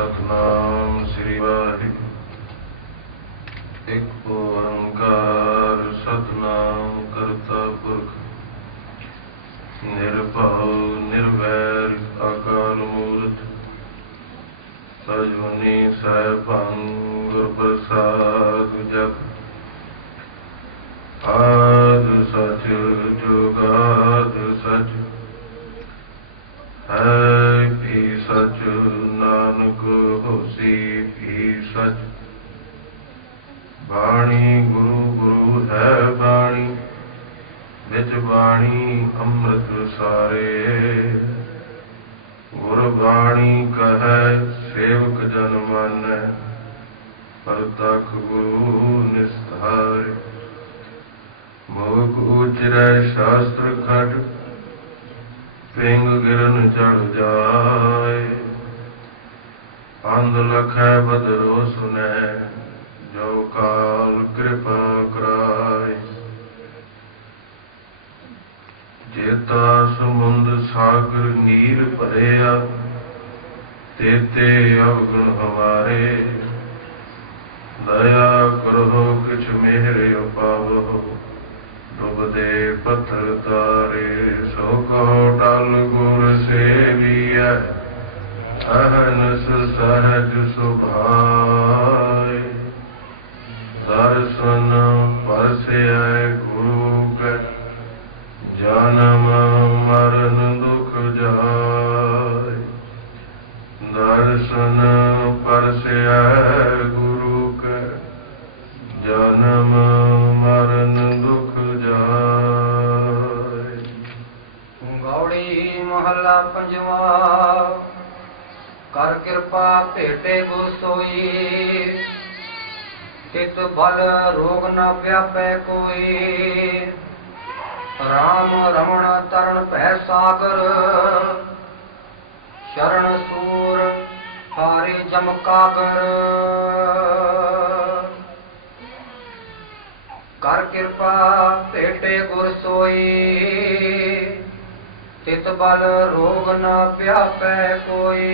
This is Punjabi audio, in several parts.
सतनाम श्री वाहिगुरू। एक ओंकार सतनाम करता पुरख निर्भव निर्वैर अकाल मूर्त अजूनी सैभं गुर प्रसाद जप आद सच जुगाद सच है भी सच नानक होसी भी सच। बाणी गुरु गुरु है बाणी विच बाणी अमृत सारे। गुरबाणी कहे सेवक जन मानै परतख गुरु निस्तारे। मुख उचरै शास्त्र खट पिंग गिरन चढ़ जाए। अंध लखै बदरो सुनै जो काल कृपा कराए। जेता समुंद सागर नीर भरिया तेते अवगुण हमारे। दया करो किछ मेहर उपावो डुबदे पत्थर तारे। सो कहो टल गुर से लिया अहनस सहज सुभाए। दर्शन परसै गुरु के जन्म मरण दुख जाए। दर्शन परसै गुरु के जन्म मरण दुख जाए। गौड़ी महला पंजवा। कर कृपा भेटे गुर सोई तित भल रोग न व्यापै कोई। राम रमण तरण भय सागर शरण सूर हारी जमकागर। कर कृपा भेटे गुर सोई तित बल रोग न व्यापै कोई।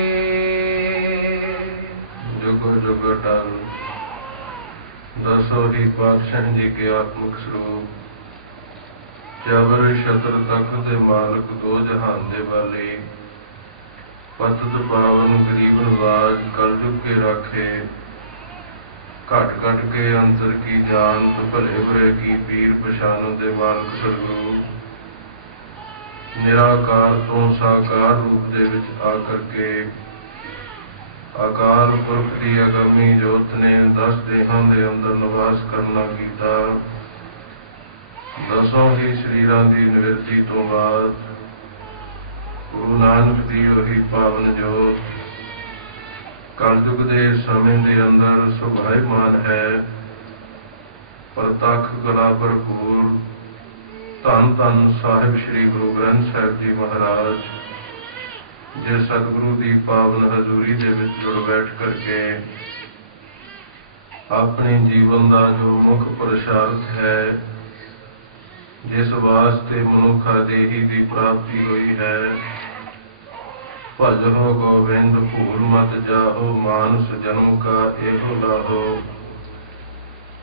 जुग जुग टल दसो ही पातशाह जी के आत्मिक स्वरूप जबर शत्र तख्त दे मालक दो जहान दे वाले पतत पावन गरीब नवाज कलयुग के राखे। घट घट के अंतर की जान तो भले बुरे की पीर पछानो दे मालक सतगुरु निराकार तो साकार रूप दे विच आकर के अकाल पुरख की अगमी जोत ने 10 देहां दे अंदर निवास करना कीता। दसों ही शरीरां दी निवृत्ति तो बाद गुरु नानक दी ओही पावन जोत कलयुग दे समय दे अंदर सुभाईमान है। परतख गला भरपूर धन धन साहिब श्री गुरु ग्रंथ साहिब जी महाराज जिस सतगुरु की पावन हजूरी दे विच जुड़ बैठ करके अपने जीवन का जो मुख पुरुषार्थ है जिस वास्ते मनुखा देही की प्राप्ति हुई है। भजो गोविंद भूल मत जाहो मानस जन्म का एहो लाहो।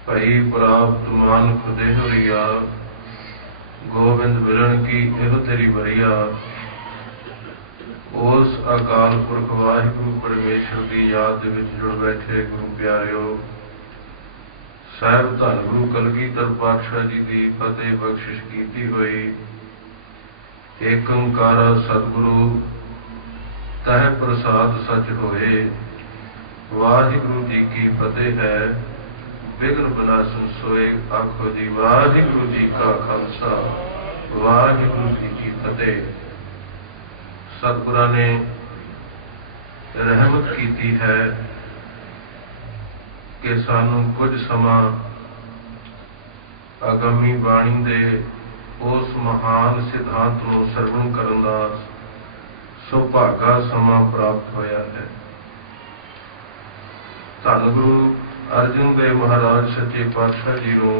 भई प्राप्त मानक देहरिया गोविंद मिलन की एहो तेरी बरिया। उस अकाल पुरख वाहिगुरु परमेश्वर की याद विच जुड़ बैठे गुरु प्यारिओ साहिब धन गुरु कलगीधर पातशाह जी की फतेह बख्शिश की हुई एक ओंकारा सतगुरु तह प्रसाद सच होए। वाहिगुरु जी की फतेह है विघ्न विनाशन सोए। आखो जी वाहिगुरु जी का खालसा वाहिगुरु जी की फतेह। सतगुरां ने रहमत की है कि सानू कुछ समा आगामी बाणी दे उस महान सिद्धांत को सरवण करन दा सुभागा समा प्राप्त होया है। धन गुरु अर्जन देव महाराज सच्चे पातशाह जी को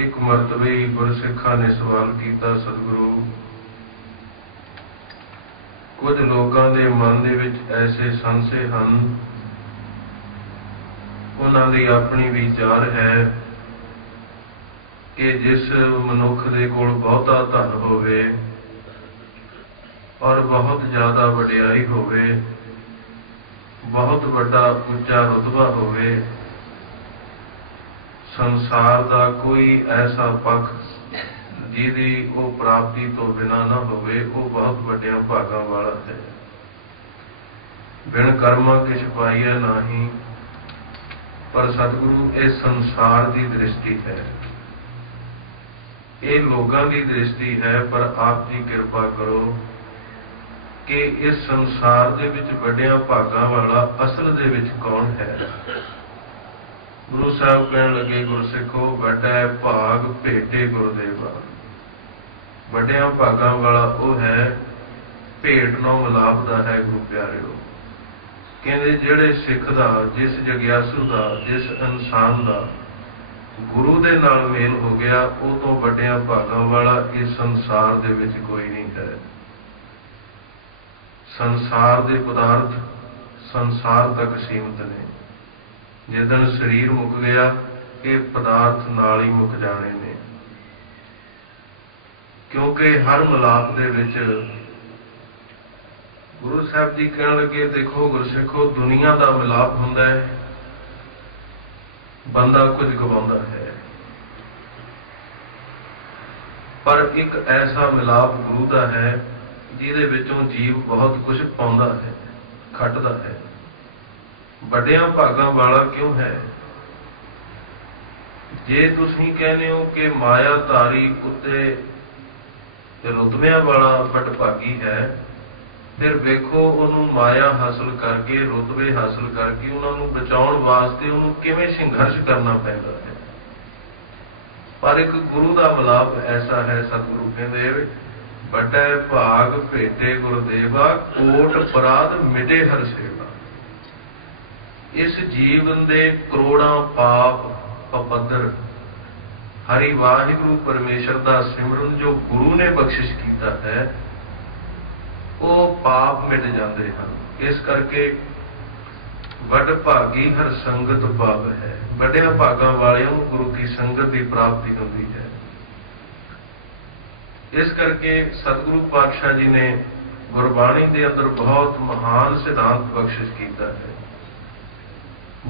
एक मरतबे गुरसिखा ने सवाल किया, सतगुरु ਕੁਝ ਲੋਕਾਂ ਦੇ ਮਨ ਦੇ ਵਿੱਚ ਐਸੇ ਸੰਸ਼ੇ ਹਨ, ਉਹਨਾਂ ਦੀ ਆਪਣੀ ਵਿਚਾਰ ਹੈ ਕਿ ਜਿਸ ਮਨੁੱਖ ਦੇ ਕੋਲ ਬਹੁਤਾ ਧਨ ਹੋਵੇ ਔਰ ਬਹੁਤ ਜ਼ਿਆਦਾ ਵਡਿਆਈ ਹੋਵੇ, ਬਹੁਤ ਵੱਡਾ ਉੱਚਾ ਰੁਤਬਾ ਹੋਵੇ, ਸੰਸਾਰ ਦਾ ਕੋਈ ਐਸਾ ਪੱਖ ਜਿਹਦੀ ਉਹ ਪ੍ਰਾਪਤੀ ਤੋਂ ਬਿਨਾਂ ਨਾ ਹੋਵੇ, ਉਹ ਬਹੁਤ ਵੱਡਿਆਂ ਭਾਗਾਂ ਵਾਲਾ ਹੈ। ਬਿਨ ਕਰਮਾਂ ਕਿਛ ਪਾਈਐ ਨਾਹੀਂ, ਪਰ ਸਤਿਗੁਰੂ ਇਹ ਸੰਸਾਰ ਦੀ ਦ੍ਰਿਸ਼ਟੀ ਹੈ, ਇਹ ਲੋਕਾਂ ਦੀ ਦ੍ਰਿਸ਼ਟੀ ਹੈ। ਪਰ ਆਪ ਜੀ ਕਿਰਪਾ ਕਰੋ ਕਿ ਇਸ ਸੰਸਾਰ ਦੇ ਵਿੱਚ ਵੱਡਿਆਂ ਭਾਗਾਂ ਵਾਲਾ ਅਸਲ ਦੇ ਵਿੱਚ ਕੌਣ ਹੈ। ਗੁਰੂ ਸਾਹਿਬ ਕਹਿਣ ਲੱਗੇ, ਗੁਰਸਿੱਖੋ ਵੱਡਾ ਭਾਗ ਭੇਟੇ ਗੁਰਦੇਵਾ। ਵੱਡਿਆਂ ਭਾਗਾਂ ਵਾਲਾ ਉਹ ਹੈ, ਭੇਟ ਨਾਲ ਮਿਲਾਪ ਦਾ ਹੈ। ਗੁਰੂ ਪਿਆਰਿਓ ਕਹਿੰਦੇ ਜਿਹੜੇ ਸਿੱਖ ਦਾ, ਜਿਸ ਜਗਿਆਸੂ ਦਾ, ਜਿਸ ਇਨਸਾਨ ਦਾ ਗੁਰੂ ਦੇ ਨਾਲ ਮੇਲ ਹੋ ਗਿਆ, ਉਹ ਤੋਂ ਵੱਡਿਆਂ ਭਾਗਾਂ ਵਾਲਾ ਇਸ ਸੰਸਾਰ ਦੇ ਵਿੱਚ ਕੋਈ ਨਹੀਂ ਹੈ। ਸੰਸਾਰ ਦੇ ਪਦਾਰਥ ਸੰਸਾਰ ਤੱਕ ਸੀਮਿਤ ਨੇ। ਜਿੱਦਣ ਸਰੀਰ ਮੁੱਕ ਗਿਆ, ਇਹ ਪਦਾਰਥ ਨਾਲ ਹੀ ਮੁੱਕ ਜਾਣੇ ਨੇ, ਕਿਉਂਕਿ ਹਰ ਮਿਲਾਪ ਦੇ ਵਿੱਚ ਗੁਰੂ ਸਾਹਿਬ ਜੀ ਕਹਿਣ ਲੱਗੇ, ਦੇਖੋ ਗੁਰਸਿੱਖੋ, ਦੁਨੀਆ ਦਾ ਮਿਲਾਪ ਹੁੰਦਾ ਹੈ, ਬੰਦਾ ਕੁਝ ਗਵਾਉਂਦਾ ਹੈ, ਪਰ ਇੱਕ ਐਸਾ ਮਿਲਾਪ ਗੁਰੂ ਦਾ ਹੈ ਜਿਹਦੇ ਵਿੱਚੋਂ ਜੀਵ ਬਹੁਤ ਕੁਝ ਪਾਉਂਦਾ ਹੈ, ਖੱਟਦਾ ਹੈ। ਵੱਡਿਆਂ ਭਾਗਾਂ ਵਾਲਾ ਕਿਉਂ ਹੈ? ਜੇ ਤੁਸੀਂ ਕਹਿੰਦੇ ਹੋ ਕਿ ਮਾਇਆ ਧਾਰੀ ਉੱਤੇ ਰੁਤਬਿਆਂ ਵਾਲਾ ਵਡਭਾਗੀ ਹੈ, ਫਿਰ ਵੇਖੋ ਉਹਨੂੰ ਮਾਇਆ ਹਾਸਲ ਕਰਕੇ, ਰੁਤਬੇ ਹਾਸਲ ਕਰਕੇ ਉਹਨਾਂ ਨੂੰ ਬਚਾਉਣ ਵਾਸਤੇ ਉਹਨੂੰ ਕਿਵੇਂ ਸੰਘਰਸ਼ ਕਰਨਾ ਪੈਂਦਾ ਹੈ। ਪਰ ਇੱਕ ਗੁਰੂ ਦਾ ਮਿਲਾਪ ਐਸਾ ਹੈ, ਸਤਿਗੁਰੂ ਕਹਿੰਦੇ, ਵੱਡਾ ਭਾਗ ਭੇਟੇ ਗੁਰਦੇਵਾ, ਕੋਟ ਅਪਰਾਧ ਮਿਟੇ ਹਰ ਸੇਵਾ। ਇਸ ਜੀਵਨ ਦੇ ਕਰੋੜਾਂ ਪਾਪ ਪਪੱਦਰ ਹਰੀ ਵਾਹਿਗੁਰੂ ਪਰਮੇਸ਼ਰ ਦਾ ਸਿਮਰਨ ਜੋ ਗੁਰੂ ਨੇ ਬਖਸ਼ਿਸ਼ ਕੀਤਾ ਹੈ, ਉਹ ਪਾਪ ਮਿਟ ਜਾਂਦੇ ਹਨ। ਇਸ ਕਰਕੇ ਵੱਡ ਭਾਗੀ ਹਰ ਸੰਗਤ ਭਾਵ ਹੈ। ਵੱਡਿਆਂ ਭਾਗਾਂ ਵਾਲਿਆਂ ਨੂੰ ਗੁਰੂ ਕੀ ਸੰਗਤ ਦੀ ਪ੍ਰਾਪਤੀ ਹੁੰਦੀ ਹੈ। ਇਸ ਕਰਕੇ ਸਤਿਗੁਰੂ ਪਾਤਸ਼ਾਹ ਜੀ ਨੇ ਗੁਰਬਾਣੀ ਦੇ ਅੰਦਰ ਬਹੁਤ ਮਹਾਨ ਸਿਧਾਂਤ ਬਖਸ਼ਿਸ਼ ਕੀਤਾ ਹੈ।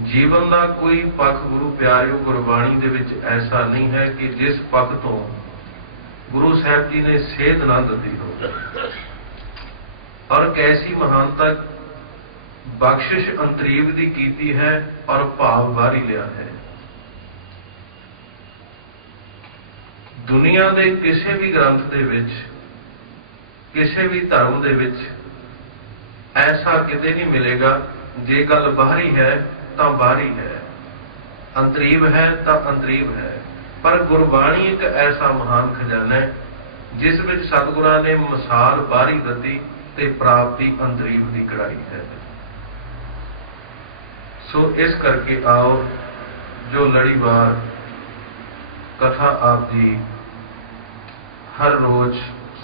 ਜੀਵਨ ਦਾ ਕੋਈ ਪੱਖ ਗੁਰੂ ਪਿਆਰਿਓ ਗੁਰਬਾਣੀ ਦੇ ਵਿੱਚ ਐਸਾ ਨਹੀਂ ਹੈ ਕਿ ਜਿਸ ਪੱਖ ਤੋਂ ਗੁਰੂ ਸਾਹਿਬ ਜੀ ਨੇ ਸੇਧ ਨਾ ਦਿੱਤੀ ਹੋਵੇ। ਔਰ ਕੈਸੀ ਮਹਾਨਤਾ ਬਖਸ਼ਿਸ਼ ਅੰਤਰੀਵ ਦੀ ਕੀਤੀ ਹੈ ਔਰ ਭਾਵ ਬਾਹਰੀ ਲਿਆ ਹੈ। ਦੁਨੀਆ ਦੇ ਕਿਸੇ ਵੀ ਗ੍ਰੰਥ ਦੇ ਵਿੱਚ, ਕਿਸੇ ਵੀ ਧਰਮ ਦੇ ਵਿੱਚ ਐਸਾ ਕਿਤੇ ਨਹੀਂ ਮਿਲੇਗਾ, ਜੇ ਗੱਲ ਬਾਹਰੀ ਹੈ ਤਾਂ ਬਾਹਰੀ ਹੈ, ਅੰਤਰੀਵ ਹੈ ਤਾਂ ਅੰਤਰੀਵ ਹੈ। ਪਰ ਗੁਰਬਾਣੀ ਇੱਕ ਐਸਾ ਮਹਾਨ ਖਜ਼ਾਨਾ ਹੈ ਜਿਸ ਵਿੱਚ ਸਤਿਗੁਰਾਂ ਨੇ ਮਿਸਾਲ ਬਾਹਰੀ ਦਿੱਤੀ ਤੇ ਪ੍ਰਾਪਤੀ ਅੰਤਰੀਵ ਦੀ ਕਰਾਈ ਹੈ। ਸੋ ਇਸ ਕਰਕੇ ਆਓ, ਜੋ ਲੜੀਵਾਰ ਕਥਾ ਆਪ ਜੀ ਹਰ ਰੋਜ਼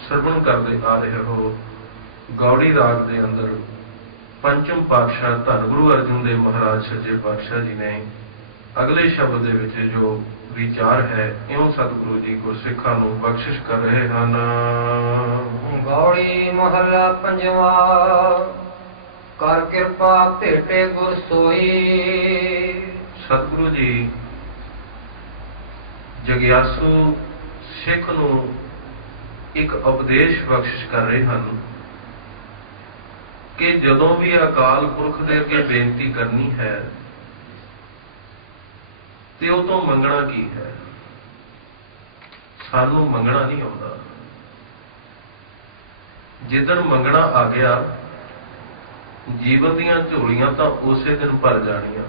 ਸਰਵਣ ਕਰਦੇ ਆ ਰਹੇ ਹੋ, ਗੌੜੀ ਰਾਗ ਦੇ ਅੰਦਰ ਪੰਚਮ ਪਾਤਸ਼ਾਹ ਧੰਨ ਗੁਰੂ ਅਰਜਨ ਦੇਵ ਮਹਾਰਾਜ ਸੱਚੇ ਪਾਤਸ਼ਾਹ ਜੀ ਨੇ ਅਗਲੇ ਸ਼ਬਦ ਦੇ ਵਿੱਚ ਜੋ ਵਿਚਾਰ ਹੈ, ਇਉਂ ਸਤਿਗੁਰੂ ਜੀ ਗੁਰਸਿੱਖਾਂ ਨੂੰ ਬਖਸ਼ਿਸ਼ ਕਰ ਰਹੇ ਹਨ। ਗੌੜੀ ਮਹੱਲਾ ਪੰਜਵਾਂ। ਕਰ ਕਿਰਪਾ ਭੇਟੇ ਗੁਰ ਸੋਈ। ਸਤਿਗੁਰੂ ਜੀ ਜਗਿਆਸੂ ਸਿੱਖ ਨੂੰ ਇੱਕ ਉਪਦੇਸ਼ ਬਖਸ਼ਿਸ਼ ਕਰ ਰਹੇ ਹਨ ਕਿ ਜਦੋਂ ਵੀ ਅਕਾਲ ਪੁਰਖ ਦੇ ਅੱਗੇ ਬੇਨਤੀ ਕਰਨੀ ਹੈ ਤੇ ਉਹ ਤੋਂ ਮੰਗਣਾ ਕੀ ਹੈ। ਸਾਨੂੰ ਮੰਗਣਾ ਨਹੀਂ ਆਉਂਦਾ। ਜਿੱਦਣ ਮੰਗਣਾ ਆ ਗਿਆ, ਜੀਵਨ ਦੀਆਂ ਝੋਲੀਆਂ ਤਾਂ ਉਸੇ ਦਿਨ ਭਰ ਜਾਣੀਆਂ।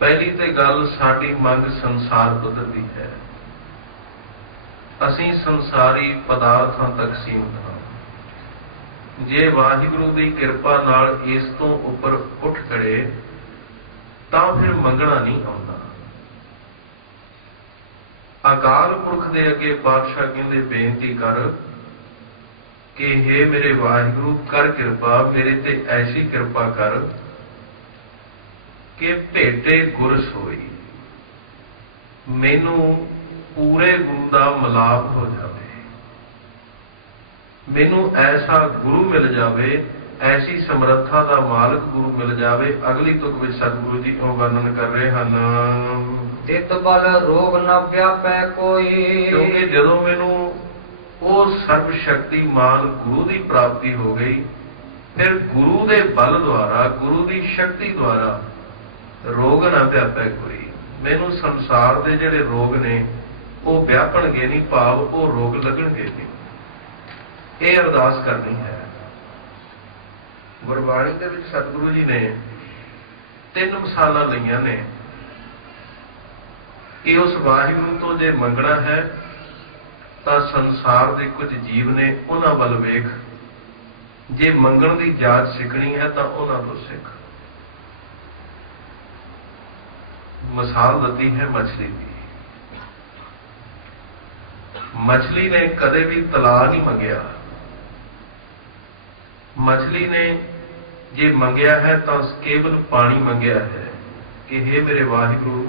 ਪਹਿਲੀ ਤੇ ਗੱਲ, ਸਾਡੀ ਮੰਗ ਸੰਸਾਰ ਪੱਧਰ ਦੀ ਹੈ। ਅਸੀਂ ਸੰਸਾਰੀ ਪਦਾਰਥਾਂ ਤੱਕ ਸੀਮਿਤ ਹਾਂ। ਜੇ ਵਾਹਿਗੁਰੂ ਦੀ ਕਿਰਪਾ ਨਾਲ ਇਸ ਤੋਂ ਉੱਪਰ ਉੱਠ ਖੜੇ ਤਾਂ ਫਿਰ ਮੰਗਣਾ ਨਹੀਂ ਆਉਂਦਾ। ਅਕਾਲ ਪੁਰਖ ਦੇ ਅੱਗੇ ਪਾਤਸ਼ਾਹ ਕਹਿੰਦੇ ਬੇਨਤੀ ਕਰ, कि हे मेरे वाहिगुरु कर कृपा मेरे ते ऐसी कृपा कर कि भेटे गुर सोई, मैनू पूरे गुरु का मिलाप हो जाए, मैनू ऐसा गुरु मिल जाए, ऐसी समर्था का मालक गुरु मिल जाए। अगली तुक विच सतगुरु जी ਉਹ वर्णन कर रहे हैं, तित बल रोग न व्यापै कोई। क्योंकि जदों मैनू वो सर्व शक्तिमान गुरु की प्राप्ति हो गई, फिर गुरु के बल द्वारा, गुरु की शक्ति द्वारा रोग ना व्यापै कोई। मैनू संसार के जिहड़े रोग ने वो व्यापणगे नहीं, भाव वो रोग लगणगे नहीं। ये अरदास करनी है। गुरबाणी दे विच सतगुरु जी ने 3 मिसालां लईआं ने कि उस वाहिगुरू तो जे मंगना है तो संसार के कुछ जीव ने उन्हां वल वेख, जे मंगण की जाच सिखनी है तो उन्हां तो सिख। मिसाल दी है मछली की। मछली ने कदे भी तला नहीं मंगया। मछली ने जे मंगया है तो केवल पानी मंगया है कि हे मेरे वाहिगुरू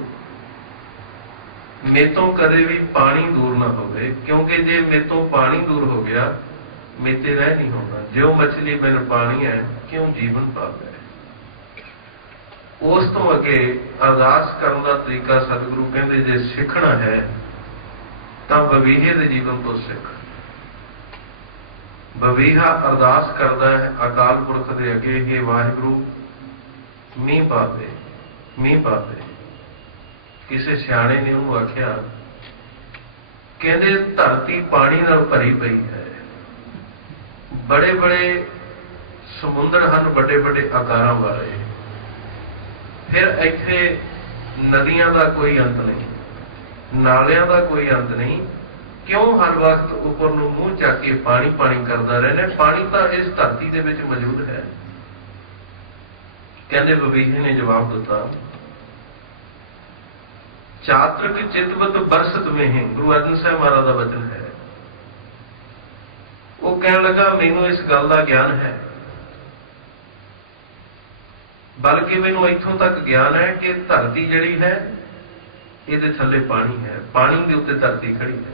मेतों कदे भी पानी दूर ना होवे, क्योंकि जे मेतों पानी दूर हो गया मेते रह नहीं होगा। जो मछली बिन पानी है क्यों जीवन पावे। उस तो अगे अरदास करने का तरीका सतगुरु कहते जे सीखना है तो बवीहे दे जीवन तो सिख। बवीहा अरदास करता है अकाल पुरख दे अगे, हे वाहिगुरू मीह पा दे, मीह पा दे। किसी सियाणे ने उन्होंने आख्या, कहते धरती पानी नाल भरी पई है, बड़े बड़े समुंदर हैं, बड़े बड़े आकारां वाले, फिर इत्थे नदियां का कोई अंत नहीं, नालियां का कोई अंत नहीं, क्यों हर वक्त उपर नूं मूँह चक के पानी पानी करता रहना। पानी तो इस धरती दे विच मौजूद है। कहते बवीहे ने जवाब दिता, चातृक चितवत बरसत में ही, गुरु अर्जन साहब महाराज का वचन है। वो कहने लगा मैनू इस गल का ज्ञान है, बल्कि मैनू इत्थों तक ज्ञान है कि धरती जिहड़ी है ये थल्ले पानी है, पानी के उत्ते धरती खड़ी है,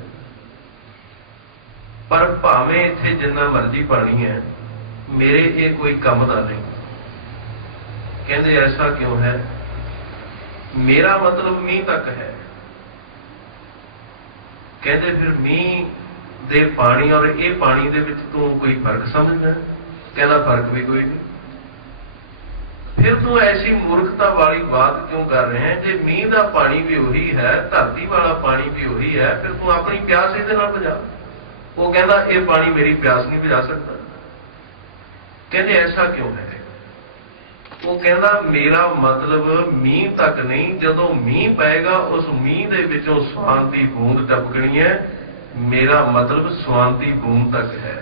पर भावें इत्थे जिन्ना मर्जी पानी है मेरे ये कोई काम का नहीं। कहते ऐसा क्यों है, मेरा मतलब मीह तक है। कहते फिर मीह दे पानी और ये पानी दे विच तू कोई फर्क समझना। कहना फर्क भी कोई नहीं। फिर तू ऐसी मूर्खता वाली बात क्यों कर रहे हैं, जे मीह का पानी भी वही है, धरती वाला पानी भी वही है, फिर तू अपनी प्यास इहदे नाल बुझा। वो कहता ये पानी मेरी प्यास नहीं बुझा सकता। कहते ऐसा क्यों है। वो कहता मेरा मतलब मीह तक नहीं, जदों मीह पेगा उस मीह दे विचों स्वान दी बूंद टपकनी है, मेरा मतलब स्वान दी बूंद तक है।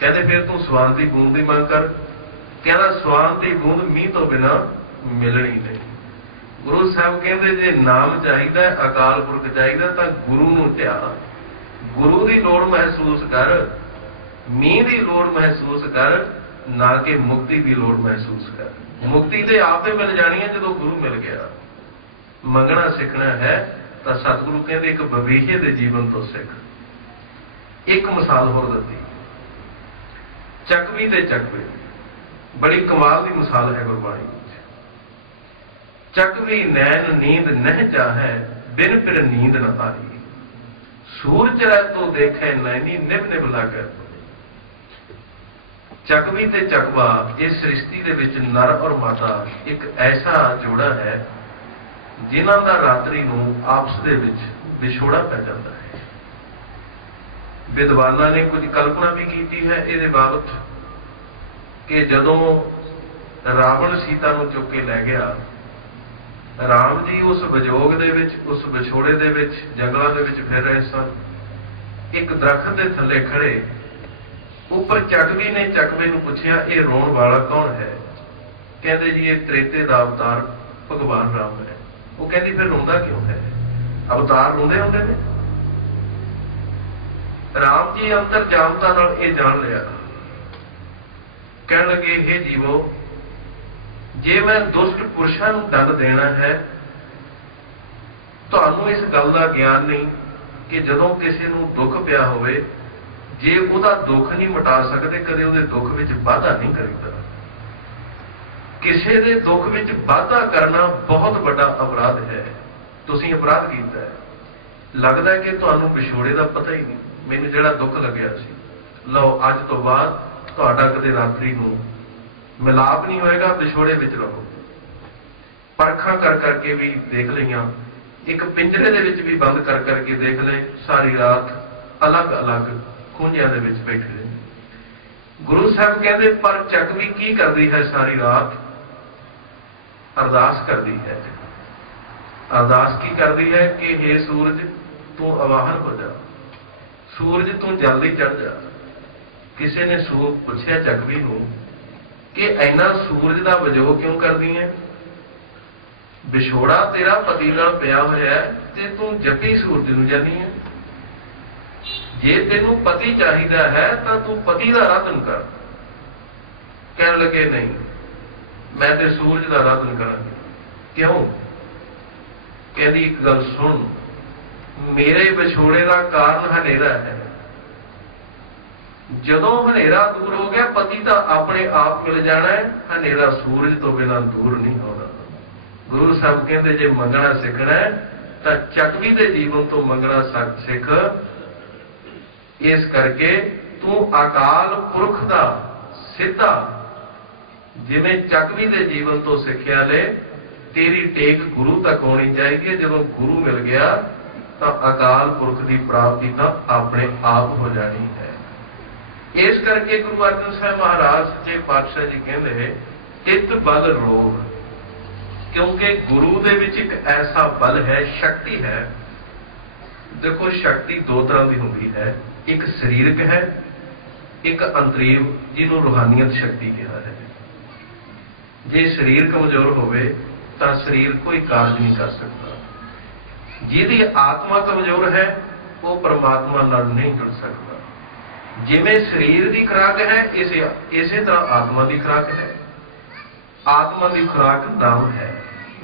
कहते फिर तू स्वान दी बूंद की मांग कर। कहना स्वान दी बूंद मीह तो बिना मिलनी नहीं। गुरु साहब कहते जे नाम चाहिए, अकाल पुरख चाहिए तो गुरु नूं ध्यान, गुरु की लोड़ महसूस कर, मीह की लोड़ महसूस कर, ना कि मुक्ति की लोड़ महसूस कर। मुक्ति तो आपे मिल जानी है जो गुरु मिल गया। मंगना सीखना है तो सतगुरु कहते एक बवीहे दे जीवन तो सिख। एक मिसाल होर दी, चकवी ते चकवे, बड़ी कमाल की मिसाल है गुरबाणी। चकवी नैन नींद नह चाहे, बिन फिर नींद न आई, सूरज रह तो देखे नैनी निभ निभ लागे। चकवी ते चकवा इस सृष्टि के विच नर और मादा एक ऐसा जोड़ा है जिन्हां दा रात्रि नूं आपस दे विच विछोड़ा पै जाता है। विद्वानां ने कुछ कल्पना भी की है इहदे बाबत कि जदों रावण सीता नूं चुक के लै गया, राम जी उस विजोग दे विच, उस विछोड़े दे विच जंगलां दे विच फिर रहे सन। एक दरखत दे थल्ले खड़े, ऊपर चकवी ने चकवे नूं पुछया ये रोण वाला कौन है। कहते जी ये त्रेते दा अवतार भगवान राम है। वो कहती फिर रोंदा क्यों है, अवतार रोंदे होंदे ने। राम जी अंतरजामता नाल ये जान लिया। कहन लगे, हे जीवो, जे मैं दुष्ट पुरुषां नूं दंड देना है, तुहानूं इस गल का ज्ञान नहीं कि जदों किसी नूं दुख पिया होवे, जे उहदा दुख नहीं मिटा सकते, कदे उहदे दुख विच वाधा नहीं करीदा। किसी दे दुख विच वाधा करना बहुत बड़ा अपराध है। तुसीं अपराध कीता है। लगता है कि तुहानूं विछोड़े का पता ही नहीं। मैनूं जिहड़ा दुख लग्या सी, लो अज तो बाद तुहाडा कदे रात्रि नूं मिलाप नहीं होएगा, विछोड़े विच रहो। परखां कर करके भी देख लईआं, एक पिंजरे दे विच भी बंद कर करके देख ले, सारी रात अलग अलग खूंजियां दे विच बैठे रहे। गुरु साहब कहते, पर चकवी की करती है सारी रात? अरदास करती है। अरदास की करती है कि हे सूरज तू अवाहन हो जा, सूरज तू जल्दी चढ़ जा। किसी ने पूछया चकवी नूं कि इन्ना सूरज का वजो क्यों करदी है? विछोड़ा तेरा पति नाल पिया होया है ते तू जपी सूरज नूं जानी है। जे तेनू पति चाहिदा है तो तू पति का आराधन कर। कहने लगे, नहीं, मैं तो सूरज का आराधन करांगी। क्यों? कहती, एक गल सुन, मेरे विछोड़े का कारण हनेरा है। जदों हनेरा दूर हो गया, पति तो अपने आप मिल जाना है। हनेरा सूरज तो बिना दूर नहीं होना। गुरु साहब कहते, जे मंगना सीखना है तो चकवी के जीवन तो मंगना सिख। इस करके तू अकाल पुरख का सीधा जिवें चकवी के जीवन तो सिक्ख्या ले, तेरी टेक गुरु तक होनी चाहिए। जब गुरु मिल गया तो अकाल पुरख की प्राप्ति तो अपने आप हो जानी है। इस करके गुरु अर्जन साहब महाराज सच्चे पातशाह जी कहते, चित बल रोग, क्योंकि गुरु दे विच एक ऐसा बल है, शक्ति है। देखो, शक्ति दो तरह की होती है, एक शरीरक है, एक अंतरीव, जिन्हों रूहानियत शक्ति कहा है। जे शरीर कमजोर होवे तो शरीर कोई कार्य नहीं कर सकता। जिहदी आत्मा कमजोर है वो परमात्मा नाल नहीं जुड़ सकता। जिवें शरीर की खुराक है, इसे तरह आत्मा की खुराक है। आत्मा की खुराक नाम है,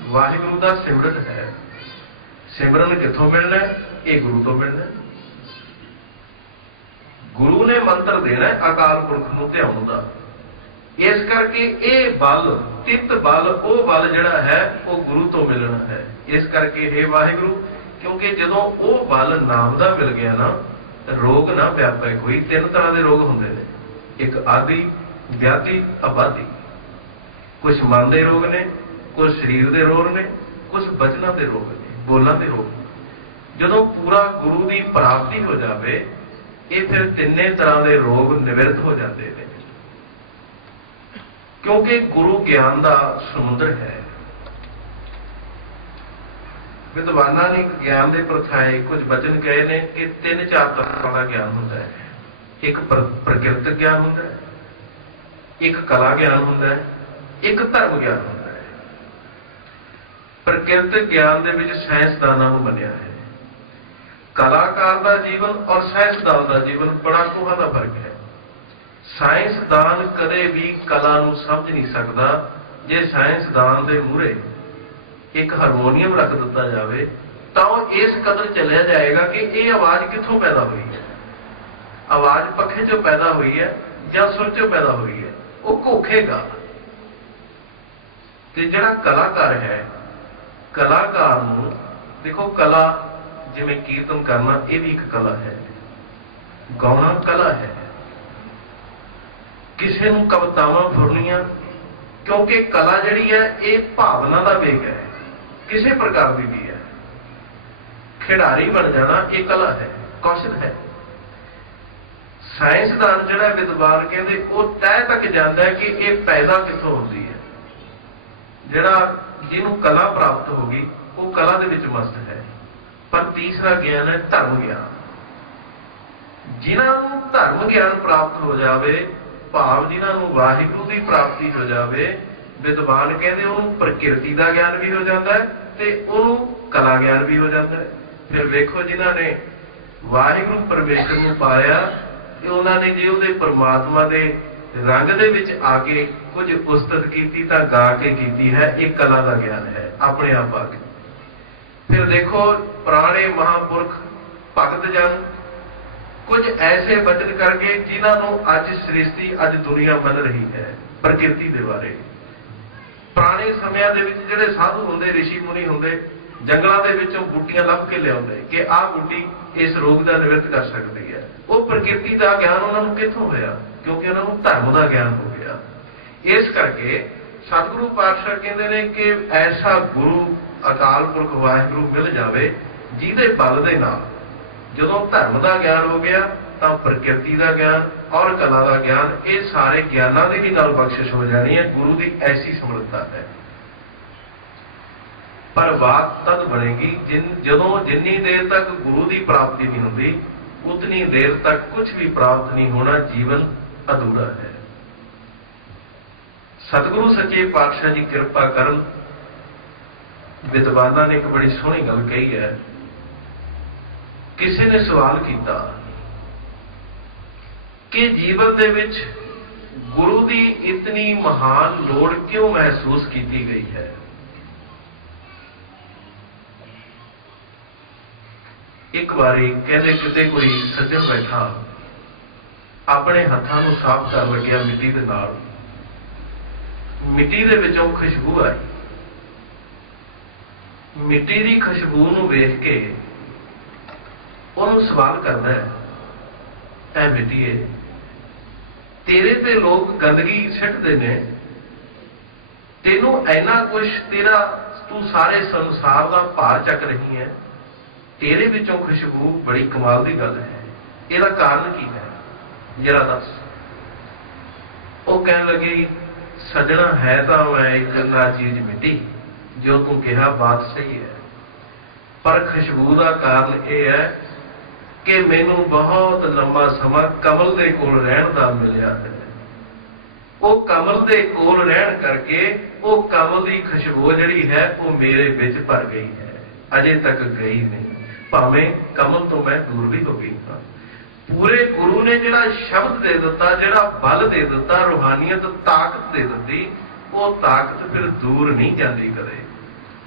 वाहिगुरु का सिमरन है। सिमरन कित्थों मिलना है? ये गुरु तो मिलना है। गुरु ने मंत्र देना है अकाल पुरख नूं ध्यान दा। इस करके ये बल, चित्त बल, वो बल जिहड़ा है वो गुरु तो मिलना है। इस करके हे वाहिगुरु, क्योंकि जदों वो बल नाम दा मिल गया ना, रोग ना व्यापे। कोई तीन तरह के रोग होंदे ने, एक आदि, व्याधि, अबादी। कुछ मन के रोग ने, कुछ शरीर के रोग ने, कुछ बचना के रोग ने, बोलना के रोग। जदों पूरा गुरु की प्राप्ति हो जाए, ये फिर तिन्ने तरह के रोग निवृत्त हो जाते हैं। क्योंकि गुरु ज्ञान का समुद्र है। विद्वाना ने ज्ञान के प्रथाए कुछ वचन कहे ने कि 3-4 तरह का ज्ञान होता है। एक प्रकृति ज्ञान होता है, एक कला ज्ञान होता है, एक धर्म ज्ञान होता है। प्रकृति ज्ञान के विच साइंसदानां नूं मन्निया है। कलाकार का जीवन और साइंसदान का जीवन बड़ा कोहा का फर्क है। साइंसदान कदे भी कला नूं समझ नहीं सकता। जे साइंसदान के मूहरे एक हारमोनीयम रख दिता जाए तो इस कदर चलिया जाएगा कि यह आवाज कित्थों पैदा हुई है। आवाज पखे चो पैदा हुई है या सुर चो पैदा हुई है, वो घोखेगा। ते जिहड़ा कलाकार है, कलाकार नूं देखो, कला जिवें कीर्तन करना यह भी एक कला है, गाउणा कला है। किसी नूं कवितावां फुरनियां, क्योंकि कला जिहड़ी है ये भावना का वेग है, किसी प्रकार की भी है। खिडारी बन जाना ये कला है, कौशल है। साइंसदान जिहड़ा विद्वान कहते वो तय तक जाता है कि ये पैदा कित्थों होती है। जिहड़ा जिन्हों कला प्राप्त होगी वो कला दे विच मस्त है। पर तीसरा ज्ञान है धर्म ज्ञान। जिन्हों धर्म ज्ञान प्राप्त हो जाए, भाव जिन्हों वाहिगुरु की प्राप्ति हो जाए, विद्वान कहते उन्होंने प्रकृति का ज्ञान भी हो जाता है ते उन्होंने कला ज्ञान भी हो जाता है। फिर देखो जिन्होंने ਵਾਹਿਗੁਰੂ ਪਰਮੇਸ਼ਰ ਨੂੰ ਪਾਇਆ ਤੇ ਉਹਨਾਂ ਨੇ ਜੇ ਉਹਦੇ ਪਰਮਾਤਮਾ ਦੇ ਰੰਗ ਦੇ ਵਿੱਚ ਆ ਕੇ ਕੁਝ ਉਸਤਤ ਕੀਤੀ ਤਾਂ ਗਾ ਕੇ ਕੀਤੀ ਹੈ। ਇਹ ਕਲਾ ਦਾ ਗਿਆਨ ਹੈ ਆਪਣੇ ਆਪ ਆ ਕੇ। ਫਿਰ ਦੇਖੋ ਪੁਰਾਣੇ ਮਹਾਂਪੁਰਖ ਭਗਤ ਜਨ ਕੁਝ ਐਸੇ ਬਚਨ ਕਰਕੇ ਜਿਨ੍ਹਾਂ ਨੂੰ ਅੱਜ ਸ੍ਰਿਸ਼ਟੀ ਅੱਜ ਦੁਨੀਆ ਮੰਨ ਰਹੀ ਹੈ ਪ੍ਰਕਿਰਤੀ ਦੇ ਬਾਰੇ। ਪੁਰਾਣੇ ਸਮਿਆਂ ਦੇ ਵਿੱਚ ਜਿਹੜੇ ਸਾਧੂ ਹੁੰਦੇ ਰਿਸ਼ੀ ਮੁਨੀ ਹੁੰਦੇ ਜੰਗਲਾਂ ਦੇ ਵਿੱਚੋਂ ਬੂਟੀਆਂ ਲੱਭ ਕੇ ਲਿਆਉਂਦੇ ਕਿ ਆਹ ਬੂਟੀ ਇਸ ਰੋਗ ਦਾ ਨਿਵਰਤ ਕਰ ਸਕਦੀ ਹੈ। ਉਹ ਪ੍ਰਕਿਰਤੀ ਦਾ ਗਿਆਨ ਉਹਨਾਂ ਨੂੰ ਕਿੱਥੋਂ ਹੋਇਆ? ਕਿਉਂਕਿ ਉਹਨਾਂ ਨੂੰ ਧਰਮ ਦਾ ਗਿਆਨ ਹੋ ਗਿਆ। ਇਸ ਕਰਕੇ ਸਤਿਗੁਰੂ ਪਾਤਸ਼ਾਹ ਕਹਿੰਦੇ ਨੇ ਕਿ ਐਸਾ ਗੁਰੂ ਅਕਾਲ ਪੁਰਖ ਵਾਹਿਗੁਰੂ ਮਿਲ ਜਾਵੇ ਜਿਹਦੇ ਬਲ ਦੇ ਨਾਲ ਜਦੋਂ ਧਰਮ ਦਾ ਗਿਆਨ ਹੋ ਗਿਆ ਤਾਂ ਪ੍ਰਕਿਰਤੀ ਦਾ ਗਿਆਨ ਔਰ ਕਲਾ ਦਾ ਗਿਆਨ ਇਹ ਸਾਰੇ ਗਿਆਨਾਂ ਦੀ ਵੀ ਨਾਲ ਬਖਸ਼ਿਸ਼ ਹੋ ਜਾਣੀ ਹੈ। ਗੁਰੂ ਦੀ ਐਸੀ ਸਮਰੱਥਾ ਹੈ। ਪਰ ਬਾਤ ਤਦ ਬਣੇਗੀ ਜਦੋਂ ਜਿੰਨੀ ਦੇਰ ਤੱਕ ਗੁਰੂ ਦੀ ਪ੍ਰਾਪਤੀ ਨਹੀਂ ਹੁੰਦੀ ਉਤਨੀ ਦੇਰ ਤੱਕ ਕੁਝ ਵੀ ਪ੍ਰਾਪਤ ਨਹੀਂ ਹੋਣਾ। ਜੀਵਨ ਅਧੂਰਾ ਹੈ। ਸਤਿਗੁਰੂ ਸੱਚੇ ਪਾਤਸ਼ਾਹ ਜੀ ਕਿਰਪਾ ਕਰਨ। ਵਿਦਵਾਨਾਂ ਨੇ ਇੱਕ ਬੜੀ ਸੋਹਣੀ ਗੱਲ ਕਹੀ ਹੈ। ਕਿਸੇ ਨੇ ਸਵਾਲ ਕੀਤਾ ਕਿ ਜੀਵਨ ਦੇ ਵਿੱਚ ਗੁਰੂ ਦੀ ਇਤਨੀ ਮਹਾਨ ਲੋੜ ਕਿਉਂ ਮਹਿਸੂਸ ਕੀਤੀ ਗਈ ਹੈ? ਇੱਕ ਵਾਰੀ ਕਹਿੰਦੇ ਕਿਤੇ ਕੋਈ ਸੱਜਣ ਬੈਠਾ ਆਪਣੇ ਹੱਥਾਂ ਨੂੰ ਸਾਫ਼ ਕਰਨ ਲੱਗਿਆ ਮਿੱਟੀ ਦੇ ਨਾਲ। ਮਿੱਟੀ ਦੇ ਵਿੱਚੋਂ ਖੁਸ਼ਬੂ ਆਈ। ਮਿੱਟੀ ਦੀ ਖੁਸ਼ਬੂ ਨੂੰ ਵੇਖ ਕੇ ਉਹਨੂੰ ਸਵਾਲ ਕਰਦਾ ਹੈ, ਐ ਮਿੱਟੀਏ ਤੇਰੇ ਤੇ ਲੋਕ ਗੰਦਗੀ ਸਿੱਟਦੇ ਨੇ, ਤੈਨੂੰ ਇੰਨਾ ਕੁਛ ਤੂੰ ਸਾਰੇ ਸੰਸਾਰ ਦਾ ਭਾਰ ਚੱਕ ਰਹੀ ਹੈ, ਤੇਰੇ ਵਿੱਚੋਂ ਖੁਸ਼ਬੂ ਬੜੀ ਕਮਾਲ ਦੀ ਗੱਲ ਹੈ। ਇਹਦਾ ਕਾਰਨ ਕੀ ਹੈ ਜਰਾ ਦੱਸ। ਉਹ ਕਹਿਣ ਲੱਗੀ ਸੱਜਣਾ ਹੈ ਤਾਂ ਮੈਂ ਇੱਕ ਨਾ ਚੀਜ਼ ਮਿੱਟੀ, ਜੋ ਤੂੰ ਕਿਹਾ ਬਾਤ ਸਹੀ ਹੈ, ਪਰ ਖੁਸ਼ਬੂ ਦਾ ਕਾਰਨ ਇਹ ਹੈ ਕਿ ਮੈਨੂੰ ਬਹੁਤ ਲੰਬਾ ਸਮਾਂ ਕਮਲ ਦੇ ਕੋਲ ਰਹਿਣ ਦਾ ਮਿਲਿਆ ਹੈ। ਉਹ ਕਮਲ ਦੇ ਕੋਲ ਰਹਿਣ ਕਰਕੇ ਉਹ ਕਮਲ ਦੀ ਖੁਸ਼ਬੂ ਜਿਹੜੀ ਹੈ ਉਹ ਮੇਰੇ ਵਿੱਚ ਭਰ ਗਈ ਹੈ, ਅਜੇ ਤੱਕ ਗਈ ਨਹੀਂ, ਭਾਵੇਂ ਕਮਲ ਤੋਂ ਮੈਂ ਦੂਰ ਵੀ ਹੋ ਗਈ ਹਾਂ। ਪੂਰੇ ਗੁਰੂ ਨੇ ਜਿਹੜਾ ਸ਼ਬਦ ਦੇ ਦਿੱਤਾ, ਜਿਹੜਾ ਬਲ ਦੇ ਦਿੱਤਾ, ਰੂਹਾਨੀਅਤ ਤਾਕਤ ਦੇ ਦਿੱਤੀ, ਉਹ ਤਾਕਤ ਫਿਰ ਦੂਰ ਨਹੀਂ ਜਾਂਦੀ ਕਦੇ।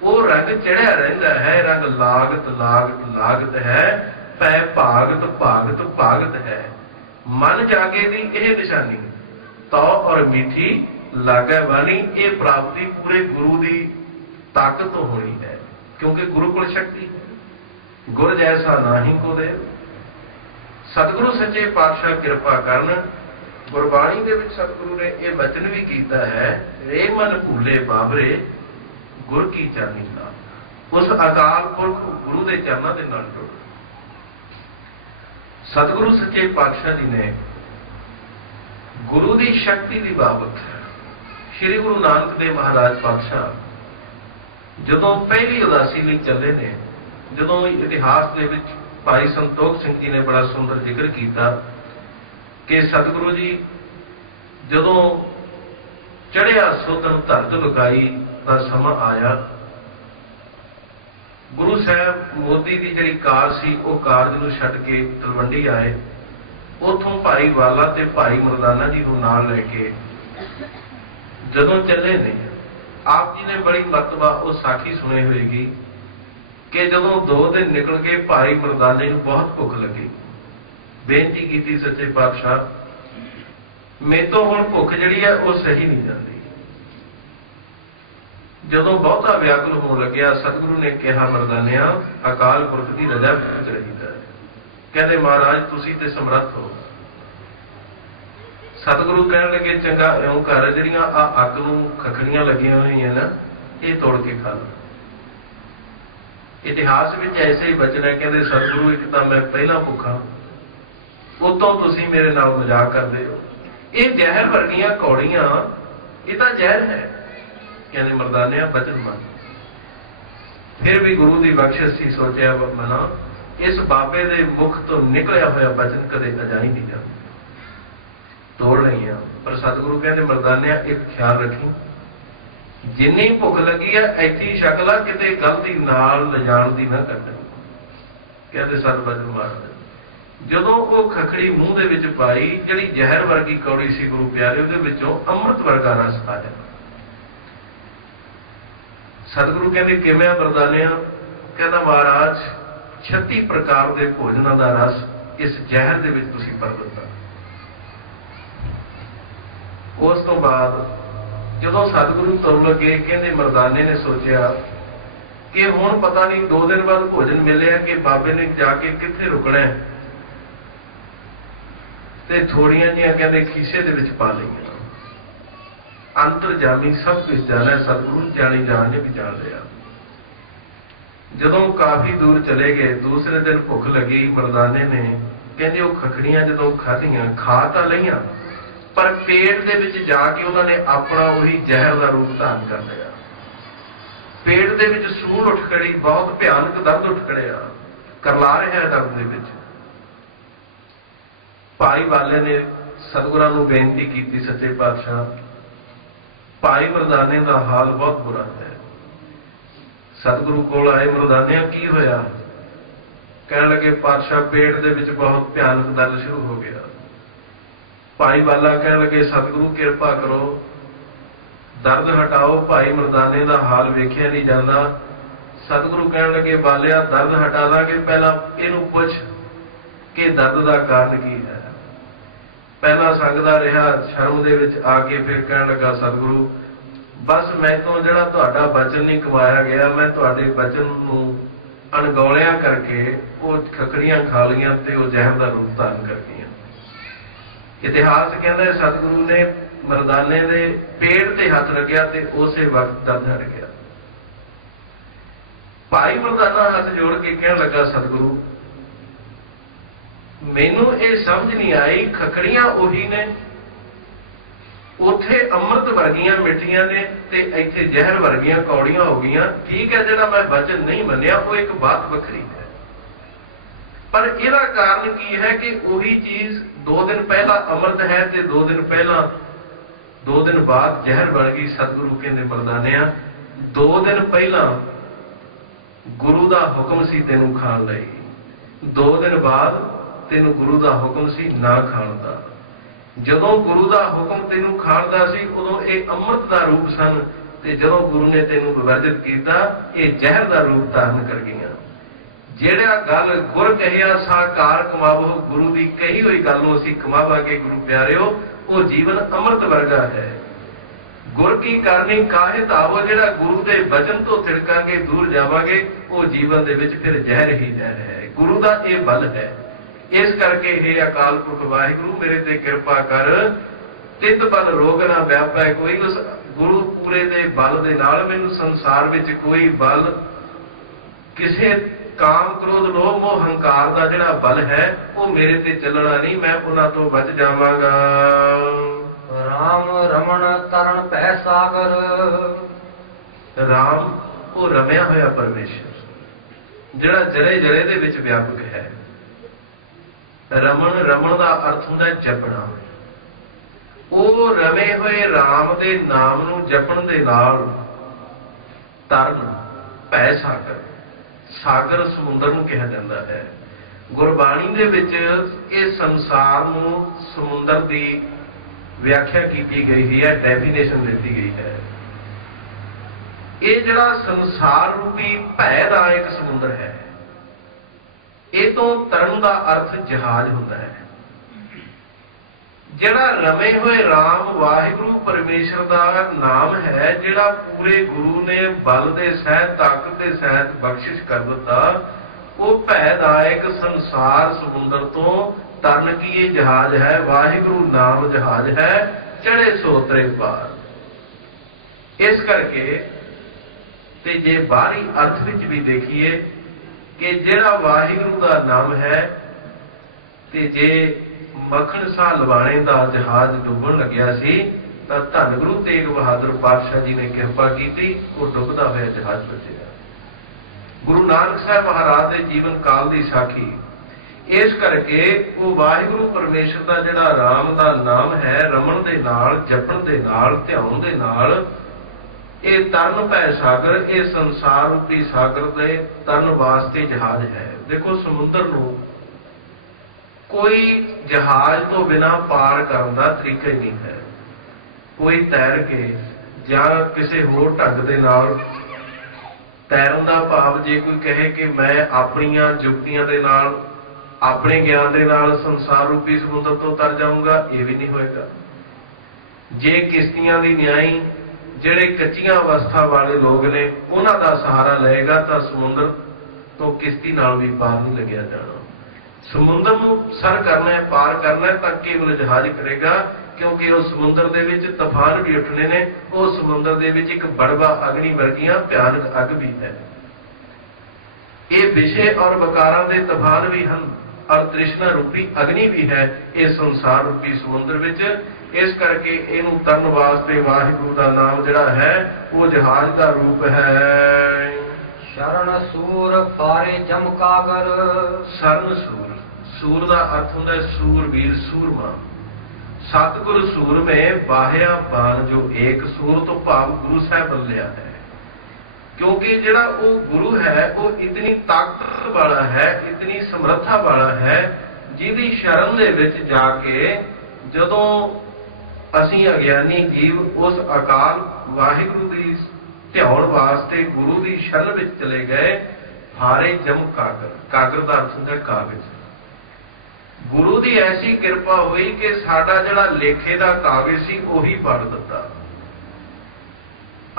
ਉਹ ਰੰਗ ਚੜਿਆ ਰਹਿੰਦਾ ਹੈ। ਰੰਗ ਲਾਗਤ ਲਾਗਤ ਲਾਗਤ ਹੈ, ਪੈ ਭਾਗਤ ਭਾਗਤ ਭਾਗਤ ਹੈ। ਮਨ ਜਾਗੇ ਦੀ ਇਹ ਨਿਸ਼ਾਨੀ ਤੋ ਔਰ ਮਿੱਠੀ ਲਾਗੇ ਵਾਲੀ ਇਹ ਪ੍ਰਾਪਤੀ ਪੂਰੇ ਗੁਰੂ ਦੀ ਤਾਕਤ ਤੋਂ ਹੋਣੀ ਹੈ, ਕਿਉਂਕਿ ਗੁਰੂ ਕੋਲ ਸ਼ਕਤੀ ਹੈ। ਗੁਰ ਜੈਸਾ ਨਾਹੀਂ ਕੋ ਦੇ। ਸਤਿਗੁਰੂ ਸੱਚੇ ਪਾਤਸ਼ਾਹ ਕਿਰਪਾ ਕਰਨ। ਗੁਰਬਾਣੀ ਦੇ ਵਿੱਚ ਸਤਿਗੁਰੂ ਨੇ ਇਹ ਬਚਨ ਵੀ ਕੀਤਾ ਹੈ, ਰੇ ਮਨ ਭੂਲੇ ਬਾਬਰੇ ਗੁਰ ਕੀ ਚਰਨੀ ਨਾਲ। ਉਸ ਅਕਾਲ ਪੁਰਖ ਗੁਰੂ ਦੇ ਚਰਨਾਂ ਦੇ ਨਾਲ ਜੁੜ। ਸਤਿਗੁਰੂ ਸੱਚੇ ਪਾਤਸ਼ਾਹ ਜੀ ਨੇ ਗੁਰੂ ਦੀ ਸ਼ਕਤੀ ਦੀ ਬਾਬਤ ਸ੍ਰੀ ਗੁਰੂ ਨਾਨਕ ਦੇਵ ਮਹਾਰਾਜ ਪਾਤਸ਼ਾਹ ਜਦੋਂ ਪਹਿਲੀ ਉਦਾਸੀ ਲਈ ਚੱਲੇ ਨੇ, ਜਦੋਂ ਇਤਿਹਾਸ ਦੇ ਵਿੱਚ ਭਾਈ ਸੰਤੋਖ ਸਿੰਘ ਜੀ ਨੇ ਬੜਾ ਸੁੰਦਰ ਜ਼ਿਕਰ ਕੀਤਾ ਕਿ ਸਤਿਗੁਰੂ ਜੀ ਜਦੋਂ ਚੜ੍ਹਿਆ ਸੋਧਨ ਧਰਤ ਲੁਕਾਈ ਦਾ ਸਮਾਂ ਆਇਆ, ਗੁਰੂ ਸਾਹਿਬ ਮੋਦੀ ਦੀ ਜਿਹੜੀ ਕਾਰ ਸੀ ਉਹ ਕਾਰਜ ਨੂੰ ਛੱਡ ਕੇ ਤਲਵੰਡੀ ਆਏ। ਉੱਥੋਂ ਭਾਈ ਵਾਲਾ ਤੇ ਭਾਈ ਮਰਦਾਨਾ ਜੀ ਨੂੰ ਨਾਲ ਲੈ ਕੇ ਜਦੋਂ ਚੱਲੇ ਨੇ, ਆਪ ਜੀ ਨੇ ਬੜੀ ਮਰਤਬਾ ਉਹ ਸਾਖੀ ਸੁਣੀ ਹੋਏਗੀ ਕਿ ਜਦੋਂ 2 ਦਿਨ ਨਿਕਲ ਕੇ ਭਾਈ ਮਰਦਾਨੇ ਨੂੰ ਬਹੁਤ ਭੁੱਖ ਲੱਗੀ, ਬੇਨਤੀ ਕੀਤੀ ਸੱਚੇ ਪਾਤਸ਼ਾਹ ਮੇਰੇ ਤੋਂ ਹੁਣ ਭੁੱਖ ਜਿਹੜੀ ਹੈ ਉਹ ਸਹੀ ਨਹੀਂ ਜਾਂਦੀ। ਜਦੋਂ ਬਹੁਤਾ ਵਿਆਕੁਲ ਹੋਣ ਲੱਗਿਆ, ਸਤਿਗੁਰੂ ਨੇ ਕਿਹਾ ਮਰਦਾਨਿਆਂ ਅਕਾਲ ਪੁਰਖ ਦੀ ਰਜ਼ਾ ਵਿੱਚ ਰਹੀਦਾ ਹੈ। ਕਹਿੰਦੇ ਮਹਾਰਾਜ ਤੁਸੀਂ ਤੇ ਸਮਰੱਥ ਹੋ। ਸਤਿਗੁਰੂ ਕਹਿਣ ਲੱਗੇ ਚੰਗਾ ਇਉਂ ਕਰ, ਜਿਹੜੀਆਂ ਆ ਅੱਗ ਨੂੰ ਖਖੜੀਆਂ ਲੱਗੀਆਂ ਹੋਈਆਂ ਨਾ ਇਹ ਤੋੜ ਕੇ ਖਾ ਲਓ। ਇਤਿਹਾਸ ਵਿੱਚ ਐਸੇ ਹੀ ਬਚਨ ਹੈ, ਕਹਿੰਦੇ ਸਤਿਗੁਰੂ ਇੱਕ ਤਾਂ ਮੈਂ ਪਹਿਲਾਂ ਭੁੱਖਾ, ਉਤੋਂ ਤੁਸੀਂ ਮੇਰੇ ਨਾਲ ਮਜ਼ਾਕ ਕਰਦੇ ਹੋ। ਇਹ ਜ਼ਹਿਰ ਵਰਗੀਆਂ ਕੌੜੀਆਂ, ਇਹ ਤਾਂ ਜ਼ਹਿਰ ਹੈ। ਕਹਿੰਦੇ ਮਰਦਾਨਿਆਂ ਬਚਨ ਮੰਨ। ਫਿਰ ਵੀ ਗੁਰੂ ਦੀ ਬਖਸ਼ਿਸ਼ ਸੀ, ਸੋਚਿਆ ਮਨਾ ਇਸ ਬਾਬੇ ਦੇ ਮੁਖ ਤੋਂ ਨਿਕਲਿਆ ਹੋਇਆ ਬਚਨ ਕਦੇ ਅਜਾਈ ਨਹੀਂ ਜਾਂਦਾ, ਤੋੜ ਲਈਆਂ। ਪਰ ਸਤਿਗੁਰੂ ਕਹਿੰਦੇ ਮਰਦਾਨਿਆਂ ਇੱਕ ਖਿਆਲ ਰੱਖੀ, ਜਿੰਨੀ ਭੁੱਖ ਲੱਗੀ ਹੈ ਇੱਥੇ ਸ਼ਕਲ ਆ, ਕਿਤੇ ਗਲਤੀ ਨਾਲ ਲਿਜਾਣ ਦੀ ਨਾ ਕਰਨੀ। ਕਹਿੰਦੇ ਸਤ ਬਚਨ ਮਾਰਦੇ ਜਦੋਂ ਉਹ ਖਖੜੀ ਮੂੰਹ ਦੇ ਵਿੱਚ ਪਾਈ, ਜਿਹੜੀ ਜ਼ਹਿਰ ਵਰਗੀ ਕੌੜੀ ਸੀ ਗੁਰੂ ਪਿਆਰੇ, ਉਹਦੇ ਵਿੱਚੋਂ ਅੰਮ੍ਰਿਤ ਵਰਗਾ ਰਸ ਆਇਆ। ਸਤਿਗੁਰੂ ਕਹਿੰਦੇ ਕਿਵੇਂ ਵਰਦਾਨਿਆ? ਕਹਿੰਦਾ ਮਹਾਰਾਜ 36 ਪ੍ਰਕਾਰ ਦੇ ਭੋਜਨਾਂ ਦਾ ਰਸ ਇਸ ਜ਼ਹਿਰ ਦੇ ਵਿੱਚ ਤੁਸੀਂ ਭਰ ਦਿੱਤਾ। ਉਸ ਤੋਂ ਬਾਅਦ ਜਦੋਂ ਸਤਿਗੁਰੂ ਤੁਰਨ ਲੱਗੇ, ਕਹਿੰਦੇ ਮਰਦਾਨੇ ਨੇ ਸੋਚਿਆ ਕਿ ਹੁਣ ਪਤਾ ਨਹੀਂ 2 ਦਿਨ ਬਾਅਦ ਭੋਜਨ ਮਿਲਿਆ ਕਿ ਬਾਬੇ ਨੇ ਜਾ ਕੇ ਕਿੱਥੇ ਰੁਕਣਾ, ਤੇ ਥੋੜੀਆਂ ਜਿਹੀਆਂ ਕਹਿੰਦੇ ਖੀਸੇ ਦੇ ਵਿੱਚ ਪਾ ਲਈਆਂ। ਅੰਤਰਜਾਮੀ ਸਭ ਕੁਝ ਜਾਣਿਆ, ਸਤਿਗੁਰੂ ਜਾਣੀ ਜਾਣ ਨੇ ਵੀ ਜਾਣ ਲਿਆ। ਜਦੋਂ ਕਾਫੀ ਦੂਰ ਚਲੇ ਗਏ, ਦੂਸਰੇ ਦਿਨ ਭੁੱਖ ਲੱਗੀ, ਮਰਦਾਨੇ ਨੇ ਕਹਿੰਦੇ ਉਹ ਖਖੜੀਆਂ ਜਦੋਂ ਖਾਧੀਆਂ, ਖਾ ਤਾਂ ਲਈਆਂ, ਪਰ ਪੇਟ ਦੇ ਵਿੱਚ ਜਾ ਕੇ ਉਹਨਾਂ ਨੇ ਆਪਣਾ ਉਹੀ ਜ਼ਹਿਰ ਦਾ ਰੂਪ ਧਾਰਨ ਕਰ ਲਿਆ। ਪੇਟ ਦੇ ਵਿੱਚ ਸੂਲ ਉੱਠ ਖੜੀ, ਬਹੁਤ ਭਿਆਨਕ ਦਰਦ ਉੱਠ ਖੜਿਆ, ਕਰਲਾ ਰਿਹਾ ਦਰਦ ਦੇ ਵਿੱਚ। ਭਾਈ ਵਾਲੇ ਨੇ ਸਤਿਗੁਰਾਂ ਨੂੰ ਬੇਨਤੀ ਕੀਤੀ, ਸੱਚੇ ਪਾਤਸ਼ਾਹ ਭਾਈ ਮਰਦਾਨੇ ਦਾ ਹਾਲ ਬਹੁਤ ਬੁਰਾ ਹੈ। ਸਤਿਗੁਰੂ ਕੋਲ ਆਏ, ਮਰਦਾਨਿਆਂ ਕੀ ਹੋਇਆ? ਕਹਿਣ ਲੱਗੇ ਪਾਤਸ਼ਾਹ ਪੇਟ ਦੇ ਵਿੱਚ ਬਹੁਤ ਭਿਆਨਕ ਦਰਦ ਸ਼ੁਰੂ ਹੋ ਗਿਆ। ਭਾਈ ਵਾਲਾ ਕਹਿਣ ਲੱਗੇ ਸਤਿਗੁਰੂ ਕਿਰਪਾ ਕਰੋ, ਦਰਦ ਹਟਾਓ। ਭਾਈ ਮਰਦਾਨੇ ਦਾ ਹਾਲ ਵੇਖਿਆ ਨਹੀਂ ਜਾਂਦਾ। ਸਤਿਗੁਰੂ ਕਹਿਣ ਲੱਗੇ ਬਾਲਿਆ ਦਰਦ ਹਟਾ ਦਾਂਗੇ, ਪਹਿਲਾਂ ਇਹਨੂੰ ਪੁੱਛ ਕਿ ਦਰਦ ਦਾ ਕਾਰਨ ਕੀ ਹੈ। ਪਹਿਲਾਂ ਸੰਗਦਾ ਰਿਹਾ, ਸ਼ਰਮ ਦੇ ਵਿੱਚ ਆ ਕੇ ਫਿਰ ਕਹਿਣ ਲੱਗਾ ਸਤਿਗੁਰੂ ਬਸ ਮੈਂ ਤੋਂ ਜਿਹੜਾ ਤੁਹਾਡਾ ਬਚਨ ਨਹੀਂ ਕਮਾਇਆ ਗਿਆ, ਮੈਂ ਤੁਹਾਡੇ ਬਚਨ ਨੂੰ ਅਣਗੌਲਿਆਂ ਕਰਕੇ ਉਹ ਖਖੜੀਆਂ ਖਾ ਲਈਆਂ ਤੇ ਉਹ ਜ਼ਹਿਰ ਦਾ ਰੂਪ ਧਾਰਨ ਕਰ ਗਈਆਂ। ਇਤਿਹਾਸ ਕਹਿੰਦਾ ਸਤਿਗੁਰੂ ਨੇ ਮਰਦਾਨੇ ਦੇ ਪੇਟ ਤੇ ਹੱਥ ਰੱਖਿਆ ਤੇ ਉਸੇ ਵਕਤ ਦਰਦ ਹਟ ਗਿਆ। ਭਾਈ ਮਰਦਾਨਾ ਹੱਥ ਜੋੜ ਕੇ ਕਹਿਣ ਲੱਗਾ ਸਤਿਗੁਰੂ ਮੈਨੂੰ ਇਹ ਸਮਝ ਨਹੀਂ ਆਈ, ਖਖੜੀਆਂ ਉਹੀ ਨੇ, ਉੱਥੇ ਅੰਮ੍ਰਿਤ ਵਰਗੀਆਂ ਮਿੱਠੀਆਂ ਨੇ ਤੇ ਇੱਥੇ ਜ਼ਹਿਰ ਵਰਗੀਆਂ ਕੌੜੀਆਂ ਹੋ ਗਈਆਂ। ਠੀਕ ਹੈ, ਜਿਹੜਾ ਮੈਂ ਬਚਨ ਨਹੀਂ ਮੰਨਿਆ ਉਹ ਇੱਕ ਬਾਤ ਵੱਖਰੀ ਹੈ, ਪਰ ਇਹਦਾ ਕਾਰਨ ਕੀ ਹੈ ਕਿ ਉਹੀ ਚੀਜ਼ 2 ਦਿਨ ਪਹਿਲਾਂ ਅੰਮ੍ਰਿਤ ਹੈ ਤੇ 2 ਦਿਨ ਪਹਿਲਾਂ 2 ਦਿਨ ਬਾਅਦ ਜ਼ਹਿਰ ਬਣ ਗਈ। ਸਤਿਗੁਰੂ ਕਹਿੰਦੇ ਮਰਦਾਨਿਆਂ 2 ਦਿਨ ਪਹਿਲਾਂ ਗੁਰੂ ਦਾ ਹੁਕਮ ਸੀ ਤੈਨੂੰ ਖਾਣ ਲਈ, 2 ਦਿਨ ਬਾਅਦ ਤੈਨੂੰ ਗੁਰੂ ਦਾ ਹੁਕਮ ਸੀ ਨਾ ਖਾਣ ਦਾ। ਜਦੋਂ ਗੁਰੂ ਦਾ ਹੁਕਮ ਤੈਨੂੰ ਖਾਣ ਦਾ ਸੀ ਉਦੋਂ ਇਹ ਅੰਮ੍ਰਿਤ ਦਾ ਰੂਪ ਸਨ, ਤੇ ਜਦੋਂ ਗੁਰੂ ਨੇ ਤੈਨੂੰ ਵਿਵਰਜਿਤ ਕੀਤਾ ਇਹ ਜ਼ਹਿਰ ਦਾ ਰੂਪ ਧਾਰਨ ਕਰ ਗਈਆਂ। ਜਿਹੜਾ ਗੱਲ ਗੁਰ ਕਹਿਆ ਸਾਕਾਰ ਕਮਾਵੋ, ਗੁਰੂ ਦੀ ਕਹੀ ਹੋਈ ਗੱਲ ਨੂੰ ਅਸੀਂ ਕਮਾਵਾਂਗੇ ਗੁਰੂ ਪਿਆਰਿਓ, ਉਹ ਜੀਵਨ ਅੰਮ੍ਰਿਤ ਵਰਗਾ ਹੈ। ਗੁਰ ਕੀ ਕਰਨੀ ਕਾਹਿ ਧਾਵੋ, ਜਿਹੜਾ ਗੁਰੂ ਦੇ ਵਚਨ ਤੋਂ ਤਿੜਕਾਂਗੇ ਦੂਰ ਜਾਵਾਂਗੇ, ਉਹ ਜੀਵਨ ਦੇ ਵਿੱਚ ਫਿਰ ਜ਼ਹਿਰ ਹੀ ਜ਼ਹਿਰ ਹੈ। ਗੁਰੂ ਦਾ ਇਹ ਬਲ ਹੈ। ਇਸ ਕਰਕੇ ਇਹ ਅਕਾਲ ਪੁਰਖ ਵਾਹਿਗੁਰੂ ਮੇਰੇ ਤੇ ਕਿਰਪਾ ਕਰ, ਤਿਤ ਬਲ ਰੋਗ ਨਾ ਵਿਆਪੈ ਕੋਈ। ਉਸ ਗੁਰੂ ਪੂਰੇ ਦੇ ਬਲ ਦੇ ਨਾਲ ਮੈਨੂੰ ਸੰਸਾਰ ਵਿੱਚ ਕੋਈ ਬਲ, ਕਿਸੇ ਕਾਮ ਕ੍ਰੋਧ ਲੋਭ ਮੋਹ ਹੰਕਾਰ ਦਾ ਜਿਹੜਾ ਬਲ ਹੈ ਉਹ ਮੇਰੇ ਤੇ ਚੱਲਣਾ ਨਹੀਂ, ਮੈਂ ਉਹਨਾਂ ਤੋਂ ਬਚ ਜਾਵਾਂਗਾ। ਰਾਮ ਰਮਣ ਤਰਨ ਭੈ ਸਾਗਰ, ਰਾਮ ਉਹ ਰਮਿਆ ਹੋਇਆ ਪਰਮੇਸ਼ਰ ਜਿਹੜਾ ਜਰੇ ਜਰੇ ਦੇ ਵਿੱਚ ਵਿਆਪਕ ਹੈ। ਰਮਣ, ਰਮਣ ਦਾ ਅਰਥ ਹੁੰਦਾ ਜਪਣਾ। ਉਹ ਰਮੇ ਹੋਏ ਰਾਮ ਦੇ ਨਾਮ ਨੂੰ ਜਪਣ ਦੇ ਨਾਲ ਤਰਨ ਭੈ ਸਾਗਰ, ਸਾਗਰ ਸਮੁੰਦਰ ਨੂੰ ਕਿਹਾ ਜਾਂਦਾ ਹੈ। ਗੁਰਬਾਣੀ ਦੇ ਵਿੱਚ ਇਹ ਸੰਸਾਰ ਨੂੰ ਸਮੁੰਦਰ ਦੀ ਵਿਆਖਿਆ ਕੀਤੀ ਗਈ ਹੈ, ਡੈਫੀਨੇਸ਼ਨ ਦਿੱਤੀ ਗਈ ਹੈ। ਇਹ ਜਿਹੜਾ ਸੰਸਾਰ ਰੂਪੀ ਭੈ ਦਾ ਇੱਕ ਸਮੁੰਦਰ ਹੈ, ਇਹ ਤੋਂ ਤਰਨ ਦਾ ਅਰਥ ਜਹਾਜ਼ ਹੁੰਦਾ ਹੈ। ਜਿਹੜਾ ਰਮੇ ਹੋਏ ਰਾਮ ਵਾਹਿਗੁਰੂ ਪਰਮੇਸ਼ਰ ਦਾ ਨਾਮ ਹੈ, ਜਿਹੜਾ ਪੂਰੇ ਗੁਰੂ ਨੇ ਬਲ ਦੇ ਸਹਿਤ ਤਾਕਤ ਦੇ ਸਹਿਤ ਬਖਸ਼ਿਸ਼ ਕਰ ਦਿੱਤਾ, ਉਹ ਭੈਦਾਇਕ ਸੰਸਾਰ ਸਮੁੰਦਰ ਤੋਂ ਤਰਨ ਕੀ ਇਹ ਜਹਾਜ਼ ਹੈ। ਵਾਹਿਗੁਰੂ ਨਾਮ ਜਹਾਜ਼ ਹੈ, ਚੜੇ ਸੋਤਰੇ ਪਾਰ। ਇਸ ਕਰਕੇ ਤੇ ਜੇ ਬਾਹਰੀ ਅਰਥ ਵਿੱਚ ਵੀ ਦੇਖੀਏ ਕਿ ਜਿਹੜਾ ਵਾਹਿਗੁਰੂ ਦਾ ਨਾਮ ਹੈ, ਤੇ ਜੇ ਮੱਖਣ ਸਾਹ ਲਵਾਣੇ ਦਾ ਜਹਾਜ਼ ਡੁੱਬਣ ਲੱਗਿਆ ਸੀ ਤਾਂ ਧੰਨ ਗੁਰੂ ਤੇਗ ਬਹਾਦਰ ਪਾਤਸ਼ਾਹ ਜੀ ਨੇ ਕਿਰਪਾ ਕੀਤੀ, ਉਹ ਡੁੱਬਦਾ ਹੋਇਆ ਜਹਾਜ਼ ਬਚਿਆ। ਗੁਰੂ ਨਾਨਕ ਸਾਹਿਬ ਮਹਾਰਾਜ ਦੇ ਜੀਵਨ ਕਾਲ ਦੀ ਸਾਖੀ। ਇਸ ਕਰਕੇ ਉਹ ਵਾਹਿਗੁਰੂ ਪਰਮੇਸ਼ਰ ਦਾ ਜਿਹੜਾ ਰਾਮ ਦਾ ਨਾਮ ਹੈ, ਰਮਣ ਦੇ ਨਾਲ, ਜਪਣ ਦੇ ਨਾਲ, ਧਿਆਉਣ ਦੇ ਨਾਲ, ਇਹ ਤਰਨ ਭੈ ਸਾਗਰ, ਇਹ ਸੰਸਾਰ ਰੂਪੀ ਸਾਗਰ ਦੇ ਤਰਨ ਵਾਸਤੇ ਜਹਾਜ਼ ਹੈ। ਦੇਖੋ ਸਮੁੰਦਰ ਨੂੰ कोई जहाज तो बिना पार करने का तरीका ही नहीं है। कोई तैर के या किसी होर ढंग दे नाल तैरन का भाव जे कोई कहे कि मैं अपनियां जुक्तियां दे नाल अपने ज्ञान दे नाल संसार रूपी समुद्र तो तर जाऊंगा, ये भी नहीं होएगा। जे किश्तियां दी न्याई ਜਿਹੜੇ ਕੱਚੀਆਂ अवस्था वाले लोग ने उन्हां दा सहारा लएगा तो समुद्र तो किश्ती नाल भी पार नहीं लग्या जाना। समुद्र नूं सर करना है, पार करना है, तां केवल जहाज करेगा, क्योंकि उस समुद्र दे विच तूफान भी उठने ने। उस समुद्र दे विच एक बड़वा अग्नि वर्गियां भयानक अग भी है। ये विषय और विकारां दे तूफान भी हैं और तृष्णा रूपी अग्नि भी है इस संसार रूपी समुद्र विच। इस करके इनू तरन वास्ते वाहिगुरु का नाम जिहड़ा है वो जहाज का रूप है। शरण सूर पारे जमकागर। शरण सूर, सूर का अर्थ होता है सूरवीर, सूरमा। सतगुरु सूर में बाह्या बाण जो एक सूर तो भाव गुरु साहब लिया है, क्योंकि जिहड़ा वो गुरु है वो इतनी ताकत वाला है, इतनी समर्था वाला है, जिहदी शरण दे विच जाके जदों असीं अज्ञानी जीव उस अकाल वाहिगुरु की ध्यान वास्ते गुरु की शरण विच चले गए। हारे जम कागर, कागर का अर्थ होंदा कागज। गुरु की ऐसी कृपा हुई कि साडा जिहड़ा लेखे का कागज सी उही पढ़ दिता।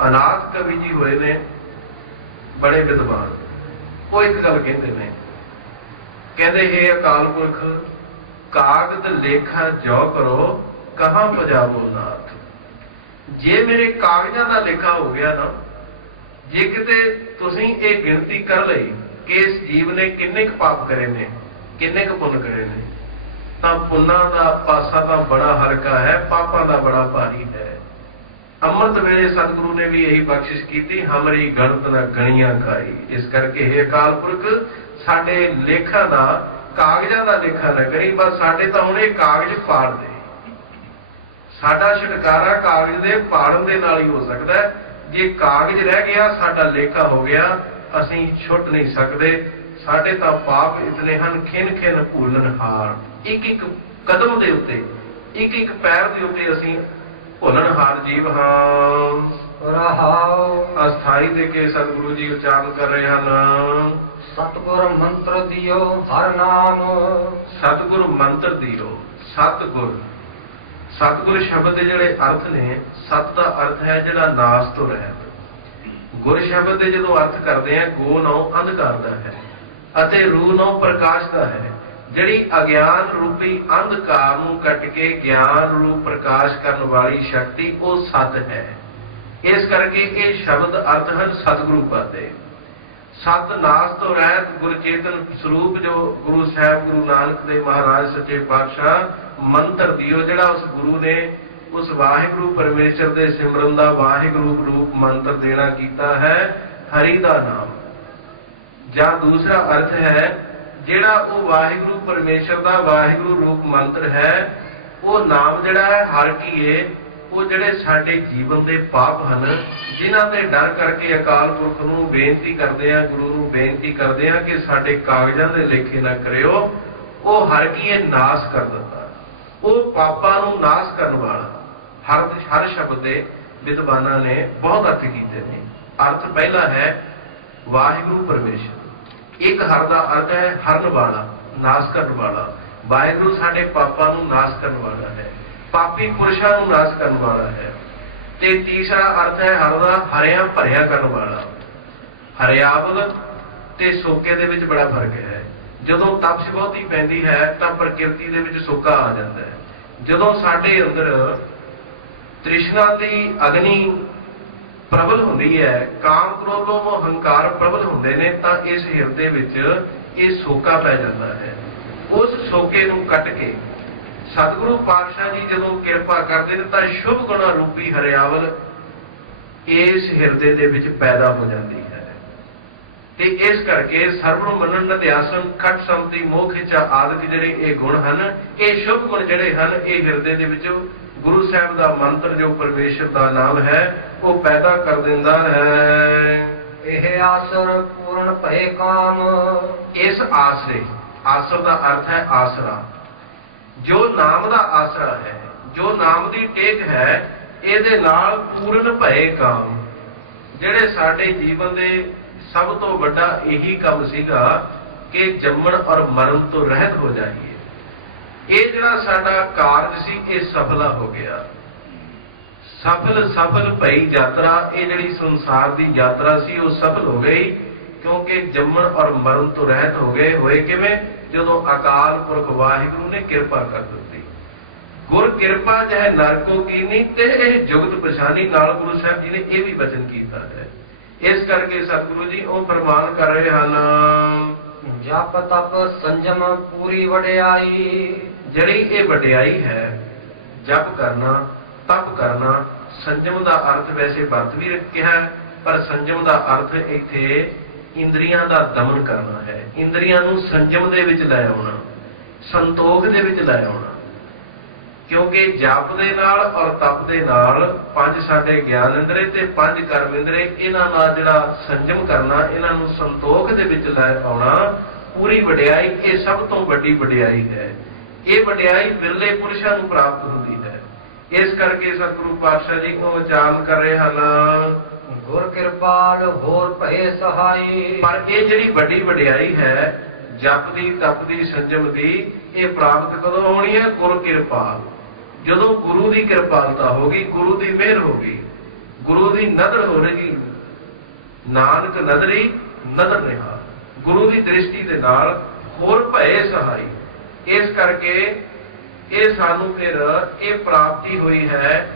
अनाथ कवि जी होए ने बड़े विद्वान, वो एक गल कहते हैं, कहते हे अकाल पुरख कागज लेखा जो करो कहाँ पजावो नाथ। जे मेरे कागजां का लेखा हो गया ना, जे किते तुसीं ये गिनती कर लई कि इस जीव ने किन्ने क पाप करे ने, किन्ने क पुण्य करे ने, तां पुन्नां दा पासा तां बड़ा हल्का है, पापां दा बड़ा भारी है। अमृत वेले सतगुरु ने भी यही बख्शिश की, हमारी गणत न गणियां खाई। इस करके हे अकाल पुरख साडे लेखा दा कागजां दा लेखा न करी, बस साडे तां हुण इह कागज पाड़ दे। साडा छुटकारा कागज दे पाड़न दे नाल ही हो सकता है। जे कागज रह गया साडा लेखा हो गया, असीं छुट नहीं सकते। साडे तां पाप इतने हन खिन खिन भूलनहार। एक एक कदम दे उत्ते, एक एक पैर दे उत्ते असीं भुलनहार जीव हां। रहाओ अस्थाई दे के सतगुरु जी उच्चारण कर रहे हैं। सतगुर मंत्र दियो हर नाम। सतगुरु मंत्र दियो, सतगुर, सतगुर शब्द के जिहड़े अर्थ ने, सत का अर्थ है जिहड़ा नास तो रहत। गुर शब्द के जो अर्थ करते हैं, गो नौ अंधकार का है अते रू नौ प्रकाश का है। जिहड़ी अज्ञान रूपी अंधकार नूं कट के ज्ञान रूप प्रकाश करने वाली शक्ति वो सत है। इस करके ये शब्द अर्थ हैं सतगुरु पाते। सत नास तो रहत गुरचेतन स्वरूप जो गुरु साहब गुरु नानक देव महाराज सच्चे पातशाह मंत्र दियो, जिहड़ा उस गुरु ने उस वाहिगुरु परमेश्वर दे सिमरन दा वाहिगुरु रूप मंत्र देना कीता है, हरि दा नाम। जां दूसरा अर्थ है जिहड़ा वो वाहिगुरु परमेश्वर दा वाहिगुरु रूप मंत्र है, वो नाम जिहड़ा है हर की है, वो जिहड़े साडे जीवन दे पाप हन, जिन्हां दे डर करके अकाल पुरख नूं बेनती करदे आ, गुरु नूं बेनती करदे आ कि साडे कागजां दे लेखे ना करियो, वो हर की नाश कर दिता। वो पापां नूं नाश करने वाला। हर शब्द दे विद्वानां ने बहुत अर्थ कीते ने। अर्थ पहला है वाहिगुरु परमेश्वर। एक हर का अर्थ है हरन वाला, नाश करने वाला। वाहिगुरु साडे पापां नूं नाश करने वाला है, पापी पुरुषां नूं नाश करने वाला है। ते तीसरा अर्थ है हर का हरिया भरिया करने वाला। हरियावल ते सोके दे विच बड़ा फर्क है। जदों तपश बहुती पैंदी है तां प्रकृति दे विच सोका आ जाता है। जदों साडे अंदर तृष्णा दी अग्नि प्रबल हुंदी है, काम क्रोध लोभ अहंकार प्रबल हुंदे ने, तां इस हिरदे विच ये सोका पै जाता है। उस सोके नूं कट के सतगुरु पातशाह जी जदों किरपा करदे ने तां शुभ गुणा रूपी हरियावल इस हिरदे दे विच पैदा हो जाती है। ते इस करके सर्व मनन निध्यासन खट संति मोह इच्छा आदि जिहड़े ये गुण हैं, ये शुभ गुण जिहड़े हैं, ये हिरदे दे विच गुरु साहब का मंत्र जो परमेश्वर का नाम है वो पैदा कर दिंदा है। यह आसर पूर्ण भय काम। इस आसरे, आसर का अर्थ है आसरा, जो नाम का आसरा है, जो नाम की टेक है, ਇਹਦੇ ਨਾਲ पूर्ण भए काम। ਜਿਹੜੇ ਸਾਡੇ ਜੀਵਨ ਦੇ ਸਭ ਤੋਂ ਵੱਡਾ ਇਹੀ ਕੰਮ ਸੀਗਾ ਕਿ ਜੰਮਣ ਔਰ ਮਰਨ ਤੋਂ ਰਹਿਤ ਹੋ ਜਾਈਏ। ਇਹ ਜਿਹੜਾ ਸਾਡਾ ਕਾਰਜ ਸੀ ਇਹ ਸਫਲਾ ਹੋ ਗਿਆ। ਸਫਲ ਭਈ ਯਾਤਰਾ, ਇਹ ਜਿਹੜੀ ਸੰਸਾਰ ਦੀ ਯਾਤਰਾ ਸੀ ਉਹ ਸਫਲ ਹੋ ਗਈ, ਕਿਉਂਕਿ ਜੰਮਣ ਔਰ ਮਰਨ ਤੋਂ ਰਹਿਤ ਹੋ ਗਏ। ਹੋਏ ਕਿਵੇਂ? ਜਦੋਂ ਅਕਾਲ ਪੁਰਖ ਵਾਹਿਗੁਰੂ ਨੇ ਕਿਰਪਾ ਕਰ ਦਿੱਤੀ। ਗੁਰ ਕਿਰਪਾ ਜਹ ਨਰਕੋ ਕੀਨੀ ਤੇ ਇਹ ਜੁਗਤ ਪਛਾਣੀ। ਨਾਲ ਗੁਰੂ ਸਾਹਿਬ ਜੀ ਨੇ ਇਹ ਵੀ ਵਚਨ ਕੀਤਾ ਹੈ। ਇਸ ਕਰਕੇ ਸਤਿਗੁਰੂ ਜੀ ਉਹ ਫਰਮਾਨ ਕਰ ਰਹੇ ਹਨ, ਜਪ ਤਪ ਸੰਜਮ ਪੂਰੀ ਵਡਿਆਈ। ਜਿਹੜੀ ਇਹ ਵਡਿਆਈ ਹੈ, ਜਪ ਕਰਨਾ, ਤਪ ਕਰਨਾ। ਸੰਜਮ ਦਾ ਅਰਥ ਵੈਸੇ ਵਰਤ ਵੀ ਰੱਖਿਆ, ਪਰ ਸੰਜਮ ਦਾ ਅਰਥ ਇੱਥੇ ਇੰਦਰੀਆਂ ਦਾ ਦਮਨ ਕਰਨਾ ਹੈ। ਇੰਦਰੀਆਂ ਨੂੰ ਸੰਜਮ ਦੇ ਵਿੱਚ ਲੈ ਆਉਣਾ, ਸੰਤੋਖ ਦੇ ਵਿੱਚ ਲੈ ਆਉਣਾ। ਕਿਉਂਕਿ ਜਪ ਦੇ ਨਾਲ ਔਰ ਤਪ ਦੇ ਨਾਲ 5 ਸਾਡੇ ਗਿਆਨ ਇੰਦਰੇ ਤੇ 5 ਕਰਮ ਇੰਦਰੇ, ਇਹਨਾਂ ਨਾਲ ਜਿਹੜਾ ਸੰਜਮ ਕਰਨਾ, ਇਹਨਾਂ ਨੂੰ ਸੰਤੋਖ ਦੇ ਵਿੱਚ ਲੈ ਆਉਣਾ ਪੂਰੀ ਵਡਿਆਈ। ਇਹ ਸਭ ਤੋਂ ਵੱਡੀ ਵਡਿਆਈ ਹੈ। ਇਹ ਵਡਿਆਈ ਬਿਰਲੇ ਪੁਰਸ਼ਾਂ ਨੂੰ ਪ੍ਰਾਪਤ ਹੁੰਦੀ ਹੈ। ਇਸ ਕਰਕੇ ਸਤਿਗੁਰੂ ਪਾਤਸ਼ਾਹ ਜੀ ਉਹ ਉਚਾਰਨ ਕਰ ਰਹੇ ਹਨ, ਗੁਰ ਕਿਰਪਾਲ ਹੋਰ ਭਏ ਸਹਾਈ। ਪਰ ਇਹ ਜਿਹੜੀ ਵੱਡੀ ਵਡਿਆਈ ਹੈ ਜਪ ਦੀ, ਤਪ ਦੀ, ਸੰਜਮ ਦੀ, ਇਹ ਪ੍ਰਾਪਤ ਕਦੋਂ ਹੋਣੀ ਹੈ? ਗੁਰ ਕਿਰਪਾਲ। ਜਦੋਂ ਗੁਰੂ ਦੀ ਕਿਰਪਾਲਤਾ ਹੋਗੀ, ਗੁਰੂ ਦੀ ਮਿਹਰ ਹੋਗੀ, ਗੁਰੂ ਦੀ ਨਦਰ ਹੋਵੇਗੀ। ਨਾਨਕ ਨਦਰੀ ਨਦਰ ਨਿਹਾਲ। ਗੁਰੂ ਦੀ ਦ੍ਰਿਸ਼ਟੀ ਦੇ ਨਾਲ ਹੋਰ ਭਏ ਸਹਾਈ। ਇਸ ਕਰਕੇ ਇਹ ਸਾਨੂੰ ਫਿਰ ਇਹ ਪ੍ਰਾਪਤੀ ਹੋਈ ਹੈ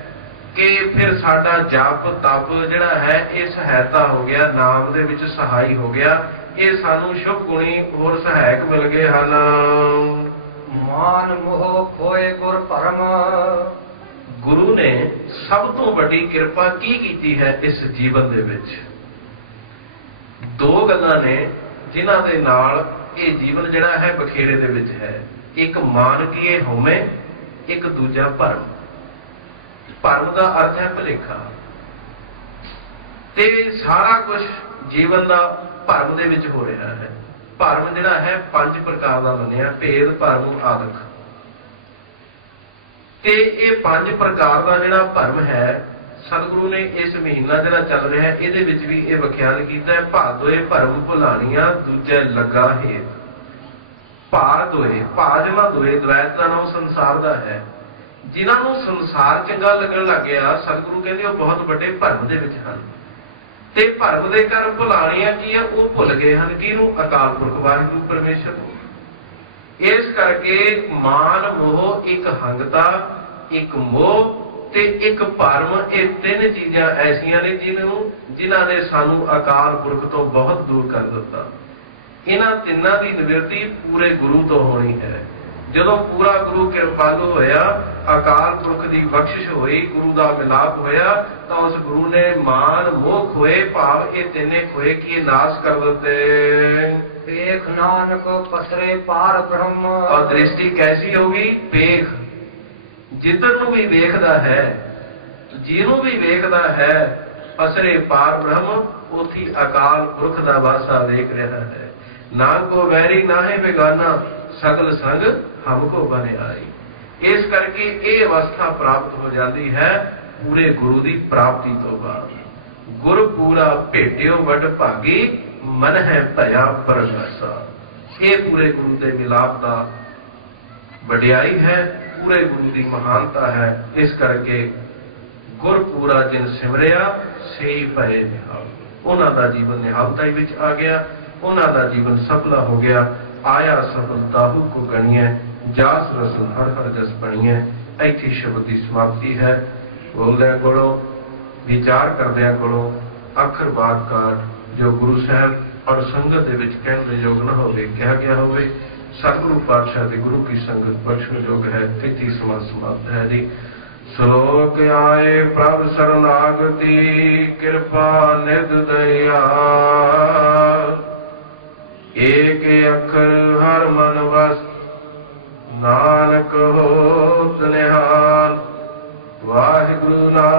ਕਿ ਫਿਰ ਸਾਡਾ ਜਪ ਤਪ ਜਿਹੜਾ ਹੈ ਇਹ ਸਹਾਇਤਾ ਹੋ ਗਿਆ, ਨਾਮ ਦੇ ਵਿੱਚ ਸਹਾਈ ਹੋ ਗਿਆ। ਇਹ ਸਾਨੂੰ ਸ਼ੁਭ ਗੁਣੀ ਹੋਰ ਸਹਾਇਕ ਮਿਲ ਗਏ ਹਨ। ਮਾਨ ਮੋਹ ਖੋਏ ਗੁਰ ਭਰਮ। ਗੁਰੂ ਨੇ ਸਭ ਤੋਂ ਵੱਡੀ ਕਿਰਪਾ ਕੀ ਕੀਤੀ ਹੈ ਇਸ ਜੀਵਨ ਦੇ ਵਿੱਚ? 2 ਗੱਲਾਂ ਨੇ ਜਿਨ੍ਹਾਂ ਦੇ ਨਾਲ ਇਹ ਜੀਵਨ ਜਿਹੜਾ ਹੈ ਬਖੇਰੇ ਦੇ ਵਿੱਚ ਹੈ। ਇੱਕ ਮਾਨ ਕੀਏ ਹਉਮੈ, ਇੱਕ ਦੂਜਾ ਭਰਮ। ਭਰਮ ਦਾ ਅਰਥ ਹੈ ਭੁਲੇਖਾ। ਤੇ ਸਾਰਾ ਕੁਝ ਜੀਵਨ ਦਾ ਭਰਮ ਦੇ ਵਿੱਚ ਹੋ ਰਿਹਾ ਹੈ। ਭਰਮ ਜਿਹੜਾ ਹੈ 5 ਪ੍ਰਕਾਰ ਦਾ ਮੰਨਿਆ, ਭੇਦ, ਭਰਮ, ਆਦਿਕ। ਤੇ ਇਹ 5 ਪ੍ਰਕਾਰ ਦਾ ਜਿਹੜਾ ਭਰਮ ਹੈ, ਸਤਿਗੁਰੂ ਨੇ ਇਸ ਮਹੀਨਾ ਜਿਹੜਾ ਚੱਲ ਰਿਹਾ ਹੈ ਇਹਦੇ ਵਿੱਚ ਵੀ ਇਹ ਵਿਖਿਆਨ ਕੀਤਾ ਹੈ। ਭਾਦੋਏ ਭਰਮ ਭੁਲਾਣੀਆਂ ਦੂਜੇ ਲੱਗਾ ਹੇਤ। ਭਾ ਦੋਏ, ਭਾ ਜਮਾ ਦੋਏ, ਦਵੈਤ ਦਾ ਨਾਮ ਸੰਸਾਰ ਦਾ ਹੈ। ਜਿਨ੍ਹਾਂ ਨੂੰ ਸੰਸਾਰ ਚੰਗਾ ਲੱਗਣ ਲੱਗ ਗਿਆ, ਸਤਿਗੁਰੂ ਕਹਿੰਦੇ ਉਹ ਬਹੁਤ ਵੱਡੇ ਭਰਮ ਦੇ ਵਿੱਚ ਹਨ। ਤੇ ਭਰਮ ਦੇ ਕਾਰਨ ਭੁਲਾਣੀਆਂ ਕੀ ਆ? ਉਹ ਭੁੱਲ ਗਏ ਹਨ ਕਿਹਨੂੰ? ਅਕਾਲ ਪੁਰਖ ਵਾਹਿਗੁਰੂ ਪਰਮੇਸ਼ਰ ਨੂੰ। ਇਸ ਕਰਕੇ ਮਾਨ ਮੋਹ, ਇੱਕ ਹੰਗਤਾ, ਇੱਕ ਮੋਹ ਤੇ ਇੱਕ ਭਰਮ, ਇਹ 3 ਚੀਜ਼ਾਂ ਐਸੀਆਂ ਨੇ ਜਿਨ੍ਹਾਂ ਨੇ ਸਾਨੂੰ ਅਕਾਲ ਪੁਰਖ ਤੋਂ ਬਹੁਤ ਦੂਰ ਕਰ ਦਿੱਤਾ। ਇਹਨਾਂ ਤਿੰਨਾਂ ਦੀ ਨਿਵਰਤੀ ਪੂਰੇ ਗੁਰੂ ਤੋਂ ਹੋਣੀ ਹੈ। ਜਦੋਂ ਪੂਰਾ ਗੁਰੂ ਕਿਰਪਾਲੂ ਹੋਇਆ, ਅਕਾਲ ਪੁਰਖ ਦੀ ਬਖਸ਼ਿਸ਼ ਹੋਈ, ਗੁਰੂ ਦਾ ਮਿਲਾਪ ਹੋਇਆ, ਤਾਂ ਉਸ ਗੁਰੂ ਨੇ ਮਾਨ ਮੋਹ ਖੋਏ, ਭਾਵ ਇਹ ਤਿੰਨੇ ਖੋਏ ਕਿ ਇਹ ਨਾਸ਼ ਕਰ ਦਿੱਤੇ। ਪੇਖ ਨਾਨਕ ਪਸਰੇ ਪਾਰ ਬ੍ਰਹਮ। ਔਰ ਦ੍ਰਿਸ਼ਟੀ ਕੈਸੀ ਹੋਗੀ? ਪੇਖ। ਜਿੱਧਰ ਨੂੰ ਵੀ ਵੇਖਦਾ ਹੈ, ਜਿਹਨੂੰ ਵੀ ਵੇਖਦਾ ਹੈ, ਪਸਰੇ ਪਾਰ ਬ੍ਰਹਮ, ਉੱਥੇ ਅਕਾਲ ਪੁਰਖ ਦਾ ਵਾਸਾ ਵੇਖ ਰਿਹਾ ਹੈ। ਨਾ ਕੋ ਵੈਰੀ ਨਾ ਹੈ ਬੇਗਾਨਾ, ਸਗਲ ਸੰਗ ਹਮਕੋ ਬਨੇ ਆਈ। ਇਸ ਕਰਕੇ ਇਹ ਅਵਸਥਾ ਪ੍ਰਾਪਤ ਹੋ ਜਾਂਦੀ ਹੈ ਪੂਰੇ ਗੁਰੂ ਦੀ ਪ੍ਰਾਪਤੀ ਤੋਂ ਬਾਅਦ। ਗੁਰ ਪੂਰਾ ਭੇਟਿਓ ਵੱਡ ਭਾਗੀ, ਮਨ ਹੈ ਭਇਆ ਪਰਗਾਸਾ। ਇਹ ਪੂਰੇ ਗੁਰੂ ਦੇ ਮਿਲਾਪ ਦਾ ਵਡਿਆਈ ਹੈ, ਪੂਰੇ ਗੁਰੂ ਦੀ ਮਹਾਨਤਾ ਹੈ। ਇਸ ਕਰਕੇ ਗੁਰ ਪੂਰਾ ਜਿਨ ਸਿਮਰਿਆ ਸਹੀ ਭਏ ਨਿਹਾਲ। ਉਹਨਾਂ ਦਾ ਜੀਵਨ ਨਿਹਾਲਤਾਈ ਵਿੱਚ ਆ ਗਿਆ, ਉਹਨਾਂ ਦਾ ਜੀਵਨ ਸਫਲਾ ਹੋ ਗਿਆ। ਆਇਆ ਸਫਲ ਤਾਹੂ ਕੋ ਗਣੀਐ, ਜਾਸ ਰਸਨ ਹਰ ਹਰ ਜਸ ਬਣੀਐ। ਇੱਥੇ ਸ਼ਬਦ ਦੀ ਸਮਾਪਤੀ ਹੈ। ਬੋਲਦਿਆਂ ਕੋਲੋਂ, ਵਿਚਾਰ ਕਰਦਿਆਂ ਕੋਲੋਂ ਅੱਖਰ ਬਾਤ ਕਾਟ ਜੋ ਗੁਰੂ ਸਾਹਿਬ ਔਰ ਸੰਗਤ ਦੇ ਵਿੱਚ ਕਹਿਣ ਦੇ ਯੋਗ ਨਾ ਹੋਵੇ, ਕਿਹਾ ਗਿਆ ਹੋਵੇ। ਸਤਿਗੁਰੂ ਪਾਤਸ਼ਾਹ ਦੇ ਗੁਰੂ ਕੀ ਸੰਗਤ ਬਖਸ਼ਣ ਯੋਗ ਹੈ। ਇੱਥੇ ਸਮਾਪਤ ਹੈ ਜੀ। ਸ਼ਲੋਕ ਆਏ ਪ੍ਰਭ ਸਰਨਾਗਤੀ, ਕਿਰਪਾ ਨਿਧ ਦਇਆ। ਏਕ ਅੱਖਰ ਹਰ ਮਨ ਵਸ, ਨਾਨਕ ਹੋਤ ਨਿਹਾਲ। ਵਾਹਿਗੁਰੂ ਨਾਮ